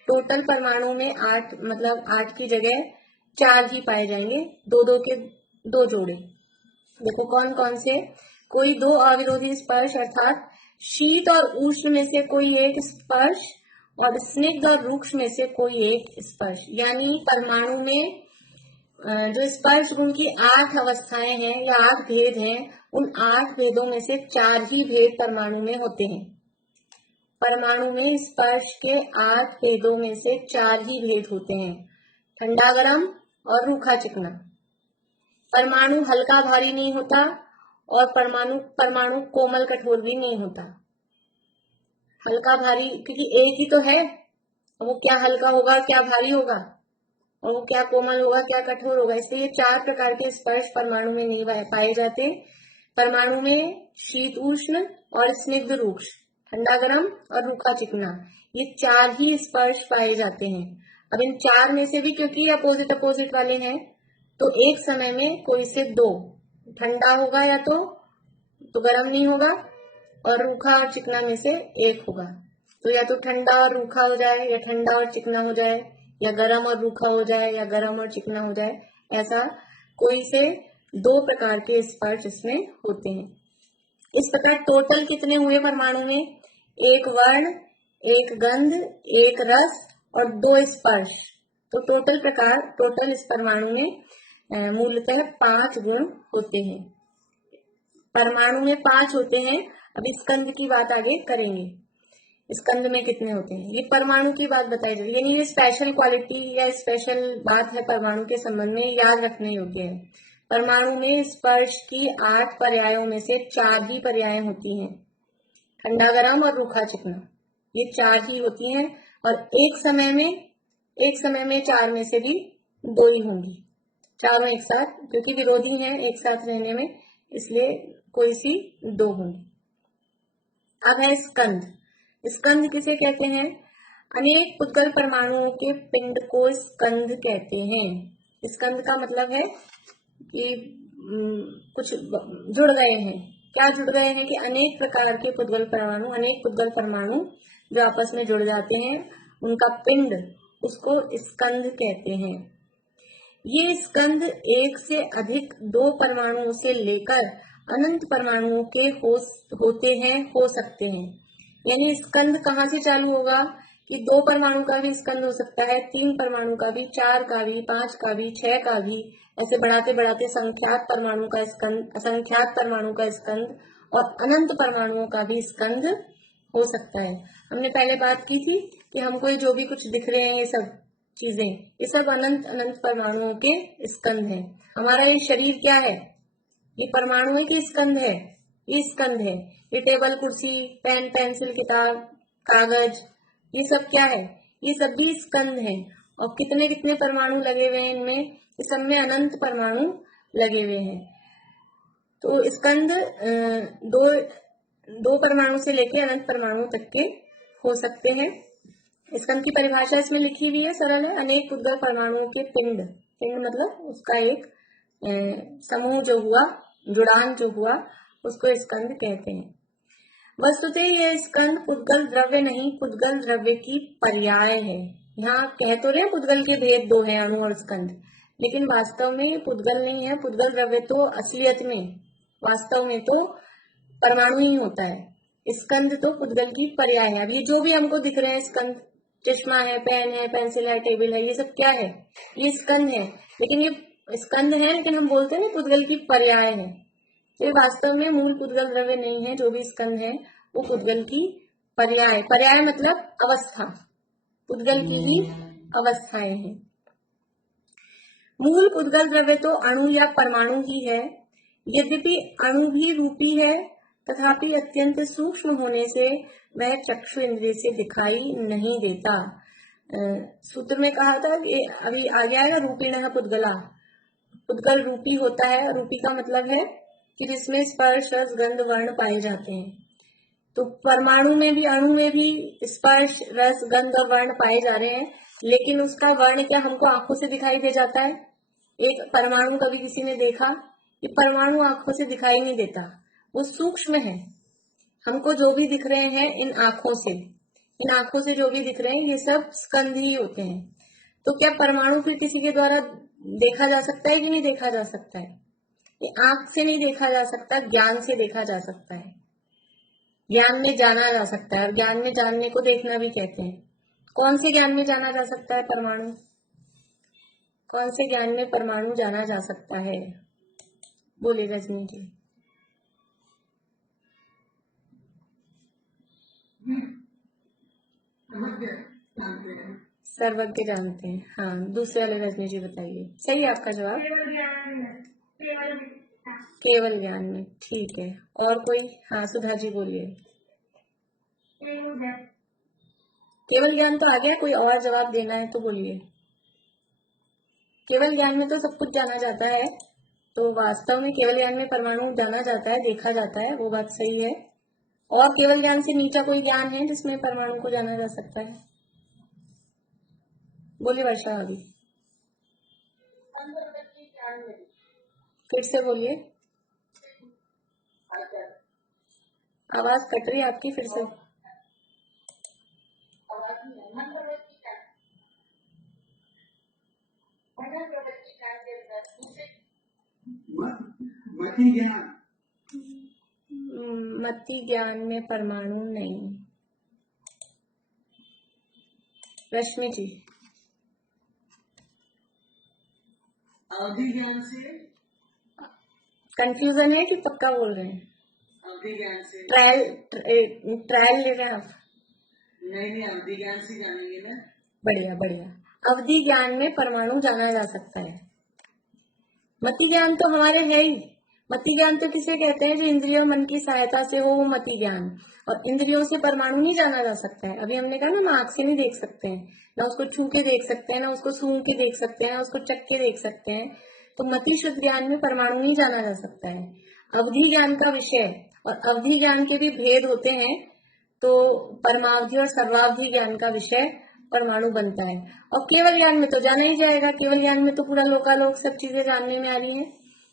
टोटल परमाणु में 8, मतलब 8 की जगह 4 ही पाए जाएंगे, 2-2 के 2 जोड़े। देखो कौन कौन से? कोई 2 अविरोधी स्पर्श, अर्थात शीत और उष्ण में से कोई एक स्पर्श, और स्निग्ध और रूक्ष में से कोई एक स्पर्श। यानी परमाणु में जो स्पर्श गुण की 8 अवस्थाएं हैं या 8 भेद हैं, उन 8 भेदों में से 4 ही भेद परमाणु में होते हैं। परमाणु में स्पर्श के 8 भेदों में से 4 ही भेद होते हैं, ठंडा गरम और रूखा चिकना। परमाणु हल्का भारी नहीं होता, और परमाणु कोमल कठोर भी नहीं होता। हल्का भारी क्योंकि एक ही तो है, वो क्या हल्का होगा क्या भारी होगा, और वो क्या कोमल होगा क्या कठोर होगा, इसलिए 4 प्रकार के स्पर्श परमाणु में नहीं पाए जाते। परमाणु में शीत उष्ण और स्निग्ध रूक्ष, ठंडा गरम और रूखा चिकना, ये 4 ही स्पर्श पाए जाते हैं। अब इन 4 में से भी क्योंकि अपोजिट अपोजिट वाले हैं, तो एक समय में कोई से 2, ठंडा होगा या तो गरम नहीं होगा, और रूखा और चिकना में से एक होगा। तो या तो ठंडा और रूखा हो जाए, या ठंडा और चिकना हो जाए, या गरम और रूखा हो जाए, या गरम और चिकना हो जाए, ऐसा कोई से 2 प्रकार के स्पर्श इसमें होते हैं। इस प्रकार टोटल कितने हुए परमाणु में? एक वर्ण, एक गंध, एक रस और 2 स्पर्श। तो टोटल इस परमाणु में मूलतः 5 गुण होते हैं। परमाणु में 5 होते हैं। अभी स्कंद की बात आगे करेंगे, स्कंद में कितने होते हैं, ये परमाणु की बात बताई जाएगी। यानी ये स्पेशल क्वालिटी या स्पेशल बात है परमाणु के संबंध में, याद रखने योग्य है। परमाणु में स्पर्श की 8 पर्यायों में से 4 ही पर्याय होती हैं, ठंडा गरम और रूखा चिकना, ये 4 ही होती हैं। और एक समय में 4 में से भी 2 ही होंगी, चारों एक साथ, क्योंकि विरोधी हैं एक साथ रहने में, इसलिए कोई सी 2 होंगी। अब है स्कंद। स्कंद किसे कहते हैं? अनेक पुद्गल परमाणुओं के पिंड को स्कंध कहते हैं। स्कंध का मतलब है कि कुछ जुड़ गए हैं। क्या जुड़ गए हैं? कि अनेक प्रकार के पुद्गल परमाणु, अनेक पुद्गल परमाणु जो आपस में जुड़ जाते हैं, उनका पिंड, उसको स्कंध कहते हैं। ये स्कंध एक से अधिक दो परमाणुओं से लेकर अनंत परमाणुओं के होते हैं, हो सकते हैं। यानी स्कंध कहाँ से चालू होगा? कि दो परमाणु का भी स्कंध हो सकता है, तीन परमाणु का भी, चार का भी, पांच का भी, छह का भी, ऐसे बढ़ाते बढ़ाते संख्यात परमाणु का स्कंध, असंख्यात परमाणु का स्कंध और अनंत परमाणुओं का भी स्कंध हो सकता है। हमने पहले बात की थी कि हमको जो भी कुछ दिख रहे हैं, ये सब चीजें, ये सब अनंत अनंत परमाणुओं के स्कंध है। हमारा ये शरीर क्या है? ये परमाणु है कि स्कंध है? ये स्कंध है। ये टेबल, कुर्सी, पेन, पेंसिल, किताब, कागज, ये सब क्या है? ये सब भी स्कंध है। और कितने कितने परमाणु लगे हुए हैं इनमें? इस सब में अनंत परमाणु लगे हुए हैं। तो स्कंध दो परमाणु से लेकर अनंत परमाणु तक के हो सकते हैं। स्कंध की परिभाषा इसमें लिखी हुई है, सरल है। अनेक पुद्गल परमाणुओं के पिंड, पिंड मतलब उसका एक समूह जो हुआ, जुड़ान जो हुआ, उसको स्कंध कहते हैं। वस्तुतः यह स्कंध पुद्गल द्रव्य नहीं, पुद्गल द्रव्य की पर्याय है। यहाँ कह तो रहे पुद्गल के भेद दो हैं, अणु और स्कंध, लेकिन वास्तव में पुद्गल नहीं है। पुद्गल द्रव्य तो असलियत में, वास्तव में तो परमाणु ही होता है। स्कंध तो पुद्गल की पर्याय है। अब ये जो भी हमको दिख रहे हैं स्कंध, चश्मा है, पेन है, पेंसिल है, टेबल है, ये सब क्या है? ये स्कंध है। लेकिन ये स्कंध है, लेकिन हम बोलते हैं पुद्गल की पर्याय है। ये वास्तव में मूल पुद्गल द्रव्य नहीं है। जो भी स्कंध है वो पुद्गल की पर्याय, पर्याय मतलब अवस्था, पुद्गल की ही अवस्थाएं हैं। मूल पुद्गल द्रव्य तो अणु या परमाणु ही है। यद्यपि अणु भी रूपी है, तथापि अत्यंत सूक्ष्म होने से वह चक्षु इंद्रिय से दिखाई नहीं देता। सूत्र में कहा था, अभी आ गया है, रूपिण पुद्गला, पुद्गल रूपी होता है। रूपी का मतलब है कि जिसमें स्पर्श, रस, गंध, वर्ण पाए जाते हैं। तो परमाणु में भी, अणु में भी स्पर्श, रस, गंध और वर्ण पाए जा रहे हैं, लेकिन उसका वर्ण क्या हमको आंखों से दिखाई दे जाता है? एक परमाणु कभी किसी ने देखा? ये परमाणु आंखों से दिखाई नहीं देता, वो सूक्ष्म है। हमको जो भी दिख रहे हैं इन आंखों से, इन आंखों से जो भी दिख रहे हैं, ये सब स्कंध ही होते हैं। तो क्या परमाणु फिर किसी के द्वारा देखा जा सकता है कि नहीं देखा जा सकता है? ये आंख से नहीं देखा जा सकता, ज्ञान से देखा जा सकता है। ज्ञान में जाना जा सकता है, और ज्ञान में जानने को देखना भी कहते हैं। कौन से ज्ञान में जाना जा सकता है परमाणु? कौन से ज्ञान में परमाणु जाना जा सकता है? बोले रजनी जी। सर्वज्ञ जानते हैं। हाँ, दूसरे वाले रजनी जी बताइए। सही है आपका जवाब, केवल ज्ञान में। ठीक है, और कोई? हाँ, सुधा जी बोलिए। केवल ज्ञान तो आ गया, कोई और जवाब देना है तो बोलिए। केवल ज्ञान में तो सब कुछ जाना जाता है, तो वास्तव में केवल ज्ञान में परमाणु जाना जाता है, देखा जाता है, वो बात सही है। और केवल ज्ञान से नीचा कोई ज्ञान है जिसमें परमाणु को जाना जा सकता है? बोलिए वर्षा भाभी। फिर से बोलिए, आवाज कट रही है आपकी, फिर से। मति ज्ञान में परमाणु नहीं। रश्मि जी। अवधि ज्ञान से कंफ्यूजन है कि पक्का बोल रहे हैं? अवधि ज्ञान से ट्रायल ले रहे हैं आप? नहीं, अवधि ज्ञान से जानेंगे ना। बढ़िया बढ़िया। अवधि ज्ञान में परमाणु जाना जा सकता है। मति ज्ञान तो हमारे है ही। मति ज्ञान तो किसे कहते हैं? जो इंद्रियों मन की सहायता से हो, वो मति ज्ञान। और इंद्रियों से परमाणु नहीं जाना जा सकता है। अभी हमने कहा ना, आंख से नहीं देख सकते हैं, ना उसको छू के देख सकते हैं, ना उसको सूंघ के देख सकते हैं, ना उसको चख के देख सकते हैं। तो मति शुद्ध ज्ञान में परमाणु नहीं जाना जा सकता है। अवधि ज्ञान का विषय, और अवधि ज्ञान के भी भेद होते हैं। तो परमावधि और सर्वावधि ज्ञान का विषय परमाणु बनता है। और केवल ज्ञान में तो जाना ही जाएगा, केवल ज्ञान में तो पूरा लोकालोक सब चीजें जानने में आ रही है।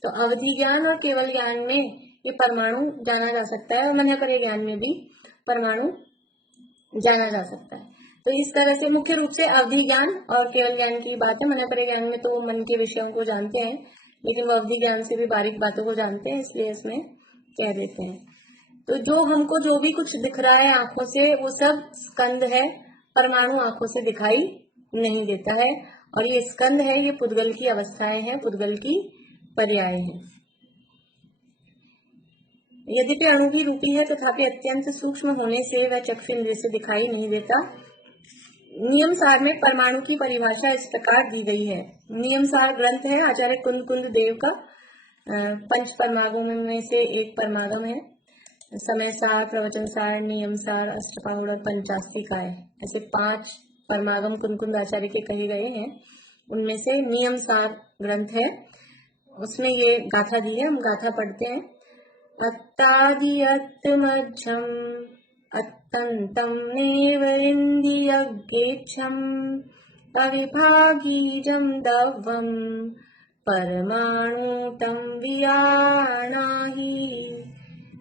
तो अवधि ज्ञान और केवल ज्ञान में ये परमाणु जाना जा सकता है और मन परे ज्ञान में भी परमाणु जाना जा सकता है। तो इस तरह से मुख्य रूप से अवधि ज्ञान और केवल ज्ञान की बात है। मन परे ज्ञान में तो मन के विषयों को जानते हैं, लेकिन वो अवधि ज्ञान से भी बारीक बातों को जानते हैं, इसलिए इसमें कह देते हैं। तो जो हमको जो भी कुछ दिख रहा है आंखों से, वो सब स्कंद है, परमाणु आंखों से दिखाई नहीं देता है। और ये स्कंद है, ये पुद्गल की अवस्थाएं हैं, पुद्गल की पर्याय है। यद्यपि अणु भी रूपी है तथापि अत्यंत सूक्ष्म होने से वह चक्षु इंद्रिय से दिखाई नहीं देता। नियम सार में परमाणु की परिभाषा इस प्रकार दी गई है। नियम सार ग्रंथ है आचार्य कुंद देव का, पंच परमागमों में से एक परमागम है। समय सार, प्रवचन सार, नियम सार, अष्टपाहुड़ और पंचास्तिकाय, ऐसे 5 परमागम कुंद आचार्य के कहे गए हैं। उनमें से नियम सार ग्रंथ है, उसमें ये गाथा दी है। हम गाथा पढ़ते हैं। अत्तादि अत्तमज्झम अत्यंतम नेवरिंदियज्ञेच्छम अविभागीजम दवम परमाणुतम वियाणाहि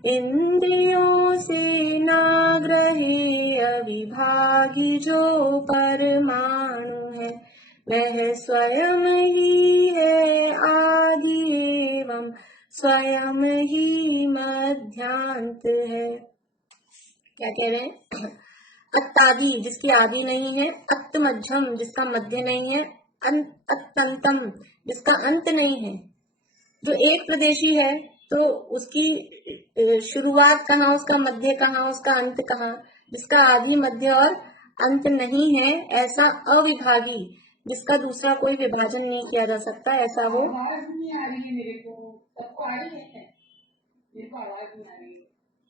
इंद्रियों से ना ग्रहे अविभागी जो परमाणु है वह स्वयं ही है आदि एवं स्वयं ही मध्यांत है। क्या कह रहे हैं? अत्तादि जिसकी आदि नहीं है, अत्तमध्यम जिसका मध्य नहीं है, अत्यंतम जिसका अंत नहीं है। जो एक प्रदेशी है तो उसकी शुरुआत कहाँ, उसका मध्य कहाँ, उसका अंत कहाँ। जिसका आदि मध्य और अंत नहीं है, ऐसा अविभागी जिसका दूसरा कोई विभाजन नहीं किया जा सकता, ऐसा वो। आवाज नहीं आ रही है मेरे को, सबको आ रही है? मेरे को आवाज नहीं आ रही है।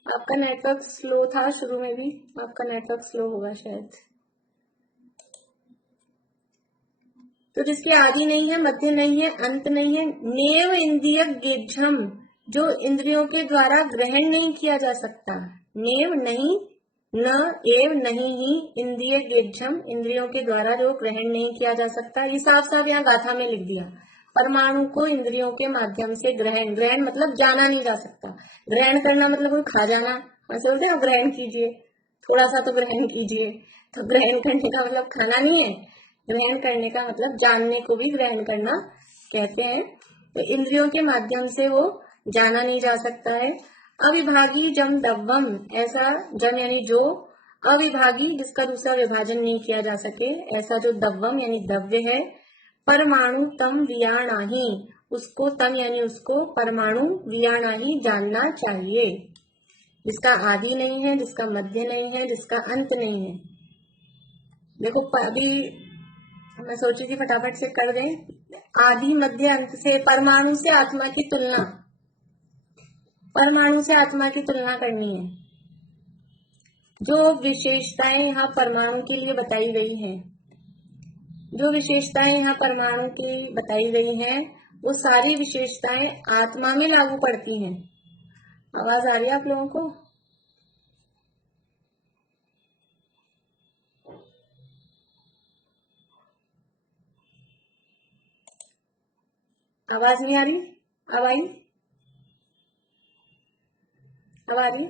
आपका नेटवर्क स्लो था शुरू में भी, आपका नेटवर्क स्लो होगा शायद। तो जिसकी आदि नहीं है, मध्य नहीं है, अंत नहीं है, नेव इंद्रिय गेझम जो इंद्रियों के द्वारा ग्रहण नहीं किया जा सकता। नेव नहीं, न एव नहीं ही, इंद्रिय गेझम इंद्रियों के द्वारा जो ग्रहण नहीं किया जा सकता। ये साफ साफ यहाँ गाथा में लिख दिया। परमाणु को इंद्रियों के माध्यम से ग्रहण, ग्रहण मतलब जाना नहीं जा सकता। ग्रहण करना मतलब कोई खा जाना, ऐसे बोलते हैं ग्रहण कीजिए, थोड़ा सा तो ग्रहण कीजिए। तो ग्रहण करने का मतलब खाना नहीं है, ग्रहण करने का मतलब जानने को भी ग्रहण करना कहते हैं। तो इंद्रियों के माध्यम से वो जाना नहीं जा सकता है। अविभागी जम दव्वम, ऐसा जम यानी जो, अविभागी जिसका दूसरा विभाजन नहीं किया जा सके, ऐसा जो दव्वम यानी द्रव्य है। परमाणु तम वियाणाहि, उसको तम यानी उसको, परमाणु वियाणाहि जानना चाहिए। जिसका आदि नहीं है, जिसका मध्य नहीं है, जिसका अंत नहीं है। देखो अभी मैं सोची थी फटाफट से कर दें। आदि मध्य अंत से परमाणु से आत्मा की तुलना, परमाणु से आत्मा की तुलना करनी है। जो विशेषताएं यहाँ परमाणु के लिए बताई गई हैं, जो विशेषताएं यहाँ परमाणु की बताई गई हैं, वो सारी विशेषताएं आत्मा में लागू पड़ती हैं। आवाज आ रही है आप लोगों को? आवाज नहीं आ रही? अब आई? अब आ रही?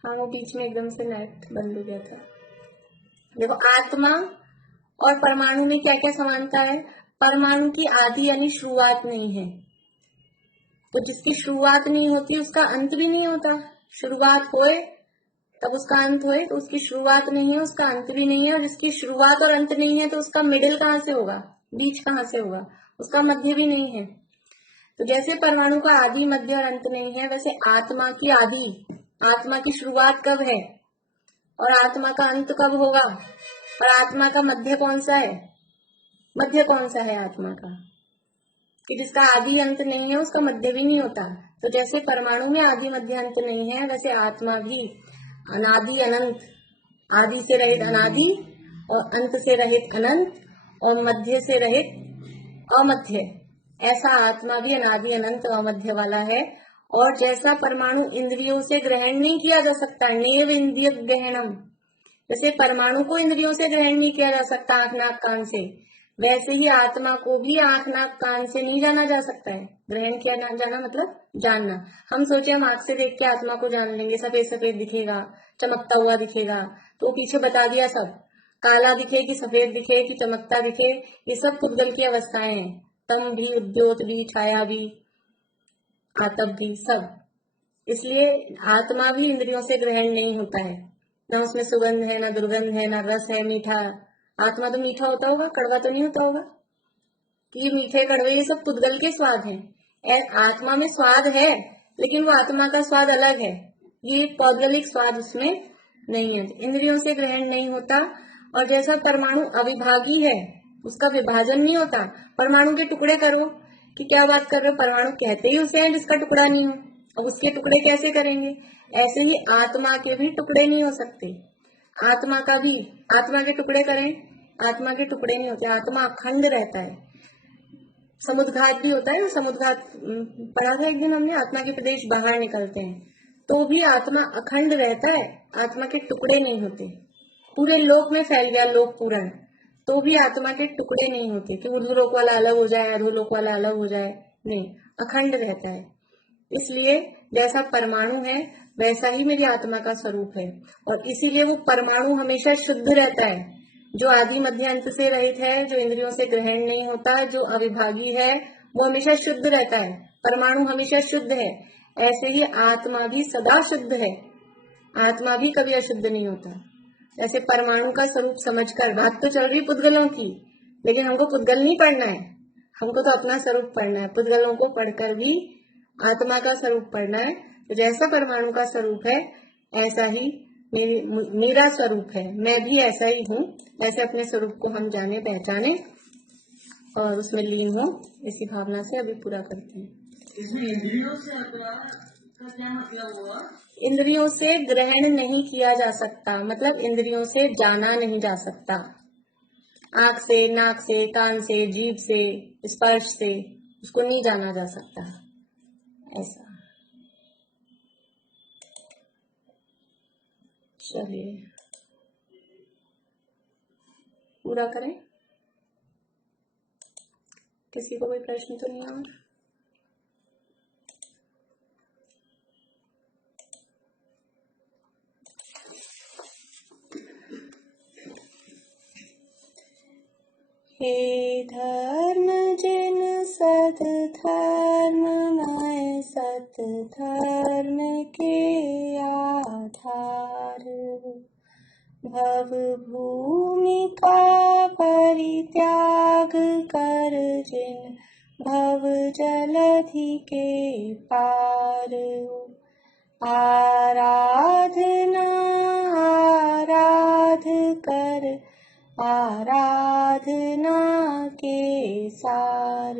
हाँ, वो बीच में एकदम से नेट बंद हो गया था। देखो आत्मा और परमाणु में क्या क्या समानता है। परमाणु की आदि यानी शुरुआत नहीं है, तो जिसकी शुरुआत नहीं होती उसका अंत भी नहीं होता। शुरुआत होए तब उसका अंत होए, तो उसकी शुरुआत नहीं है, उसका अंत भी नहीं है। और जिसकी शुरुआत और अंत नहीं है तो उसका मिडिल कहाँ से होगा, बीच कहाँ से होगा, उसका मध्य भी नहीं है। तो जैसे परमाणु का आदि मध्य और अंत नहीं है, वैसे आत्मा की आदि, आत्मा की शुरुआत कब है और आत्मा का अंत कब होगा, और आत्मा का मध्य कौन सा है, मध्य कौन सा है आत्मा का, कि जिसका आदि अंत नहीं है उसका मध्य भी नहीं होता। तो जैसे परमाणु में आदि मध्य अंत नहीं है, वैसे आत्मा भी अनादि अनंत, आदि से रहित अनादि और अंत से रहित अनंत और मध्य से रहित अमध्य, ऐसा आत्मा भी अनादि अनंत अमध्य वाला है। और जैसा परमाणु इंद्रियों से ग्रहण नहीं किया जा सकता, नेव इंद्रिय ग्रहणम, जैसे परमाणु को इंद्रियों से ग्रहण नहीं किया जा सकता आंख नाक कान से, वैसे ही आत्मा को भी आंख नाक कान से नहीं जाना जा सकता है। ग्रहण किया जाना मतलब जानना। हम सोचे हम आंख से देख के आत्मा को जान लेंगे, सफेद सफेद दिखेगा, चमकता हुआ दिखेगा, तो पीछे बता दिया सब, काला दिखे कि सफेद दिखे कि चमकता दिखे, ये सब पुद्गल की अवस्थाएं हैं। तम भी, उद्योत भी, छाया भी, आतप भी, सब। इसलिए आत्मा भी इंद्रियों से ग्रहण नहीं होता है, न उसमें सुगंध है, न दुर्गंध है, न रस है, मीठा। आत्मा तो मीठा होता होगा, कड़वा तो नहीं होता होगा कि ये मीठे कड़वे ये सब पुद्गल के स्वाद हैं। आत्मा में स्वाद है, लेकिन वो आत्मा का स्वाद अलग है, ये पौद्गलिक स्वाद उसमें नहीं है, इंद्रियों से ग्रहण नहीं होता। और जैसा परमाणु अविभागी है, उसका विभाजन नहीं होता। परमाणु के टुकड़े करो कि क्या बात कर रहे हो, परमाणु कहते ही उसे है जिसका टुकड़ा नहीं हो, अब उसके टुकड़े कैसे करेंगे। ऐसे ही आत्मा के भी टुकड़े नहीं हो सकते, आत्मा का भी, आत्मा के टुकड़े करें, आत्मा के टुकड़े नहीं होते, आत्मा अखंड रहता है। समुद्घात भी होता है, समुद्घात पढ़ा था एक दिन हमने, आत्मा के प्रदेश बाहर निकलते हैं, तो भी आत्मा अखंड रहता है, आत्मा के टुकड़े नहीं होते। पूरे लोक में फैल गया लोक पूर्ण, तो भी आत्मा के टुकड़े नहीं होते कि उर्ध्वलोक वाला अलग हो जाए, अधोलोक वाला अलग हो जाए, नहीं, अखंड रहता है। इसलिए जैसा परमाणु है वैसा ही मेरी आत्मा का स्वरूप है, और इसीलिए वो परमाणु हमेशा शुद्ध रहता है, जो आदि मध्य अंत से रहित है, जो इंद्रियों से ग्रहण नहीं होता, जो अविभागी है, वो हमेशा शुद्ध रहता है, परमाणु हमेशा शुद्ध है। ऐसे ही आत्मा भी सदा शुद्ध है, आत्मा भी कभी अशुद्ध नहीं होता। जैसे परमाणु का स्वरूप समझकर, बात तो चल रही पुद्गलों की, लेकिन हमको पुद्गल नहीं पढ़ना है, हमको तो अपना स्वरूप पढ़ना है। पुद्गलों को पढ़कर भी आत्मा का स्वरूप पढ़ना है। तो जैसा परमाणु का स्वरूप है ऐसा ही मेरा स्वरूप है, मैं भी ऐसा ही हूँ। ऐसे अपने स्वरूप को हम जाने पहचाने और उसमें लीन हो, इसी भावना से अभी पूरा करते हैं। इसमें इंद्रियों से अथवा का क्या मतलब हुआ? इंद्रियों से ग्रहण नहीं किया जा सकता, मतलब इंद्रियों से जाना नहीं जा सकता। आंख से, नाक से, कान से, जीभ से, स्पर्श से उसको नहीं जाना जा सकता, ऐसा। चलिए पूरा करें। किसी को कोई प्रश्न तो नहीं और? हे धर्म जिन सत धर्म मैं सत धर्म के आधार, भव भूमि का परित्याग कर जिन भव जलधि के पार, आराधना आराध कर आराधना के सार,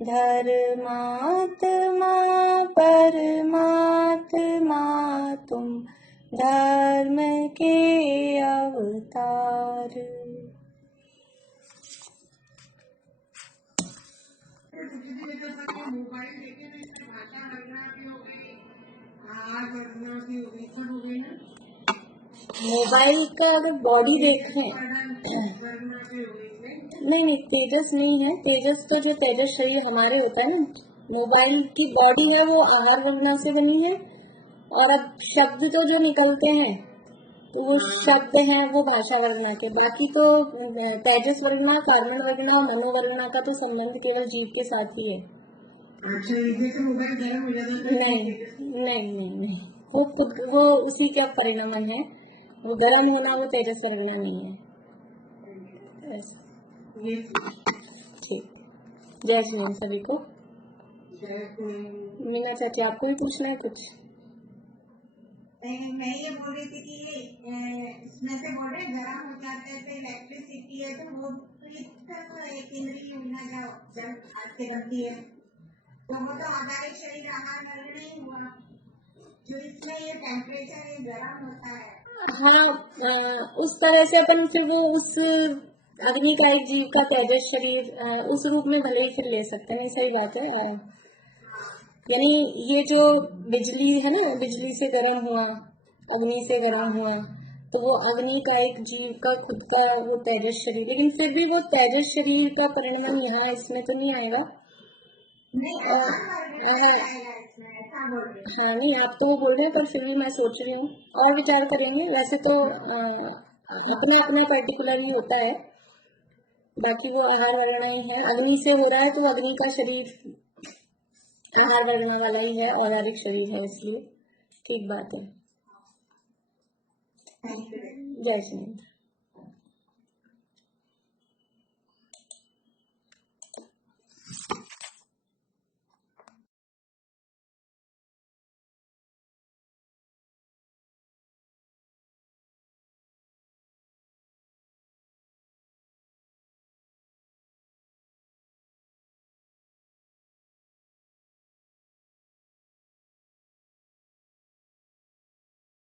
धर्मात्मा परमात्मा तुम धर्म के अवतार। मोबाइल देखे में इसमें भाषा वर्णना की हो गई, आहार वर्णना की हो गई, सब हो गई ना। मोबाइल का अगर बॉडी देखें, वर्णना की हो गई नहीं, तेजस नहीं है, तेजस तो जो तेजस शरीर हमारे होता है ना, मोबाइल की बॉडी है वो आहार वर्णना से बनी है। और अब शब्द तो जो निकलते हैं तो वो शब्द हैं वो भाषा वर्णना के, बाकी तो तेजस वर्णना, कार्बन वर्णना और मनोवर्णना का तो संबंध केवल जीव के साथ ही है। अच्छा, जैसे मोबाइल गर्म हो जाता है? नहीं, वो उसी का परिणाम है, वो गर्म होना वो तेजस वर्णना नहीं है। ठीक, जय श्री राम सभी को। मीना चाची आपको भी पूछना है कुछ? मैं ये बोल रही थी कि इसमें से बोल रहे गर्म हो जाते हैं तो इलेक्ट्रिसिटी है, तो वो एक इंद्रिय होना जब हाथ से बनती है, तो वो तो हमारे शरीर आहार वर्ग नहीं हुआ, जो इसमें ये टेम्परेचर ये गर्म होता है। हाँ, उस तरह से अपन फिर वो उस अग्नि का एक जीव का तेजस शरीर उस रूप में भले ही फिर ले सकते हैं, सही बात है। यानी ये जो बिजली है ना, बिजली से गर्म हुआ, अग्नि से गर्म हुआ, तो वो अग्नि का एक जीव का खुद का वो तेजस शरीर, लेकिन फिर भी वो तेजस शरीर का परिणाम यहाँ इसमें तो नहीं आएगा। नहीं और आहार वर्ग में हाँ, आएगा इसमें, ऐसा बोल रही हूँ। हाँ नहीं आप तो वो बोल रहे हैं, पर फिर भी मैं सोच रही हूँ और विचार करेंगे। वैसे तो अपना अपना पर्टिकुलर ही होता है, बाकी वो आहार वर्णा ही है। अग्नि से हो रहा है तो अग्नि का शरीर आहार वर्णा वाला ही है, औरारिक शरीर है, इसलिए ठीक बात है। Thank you. जय श्री राम।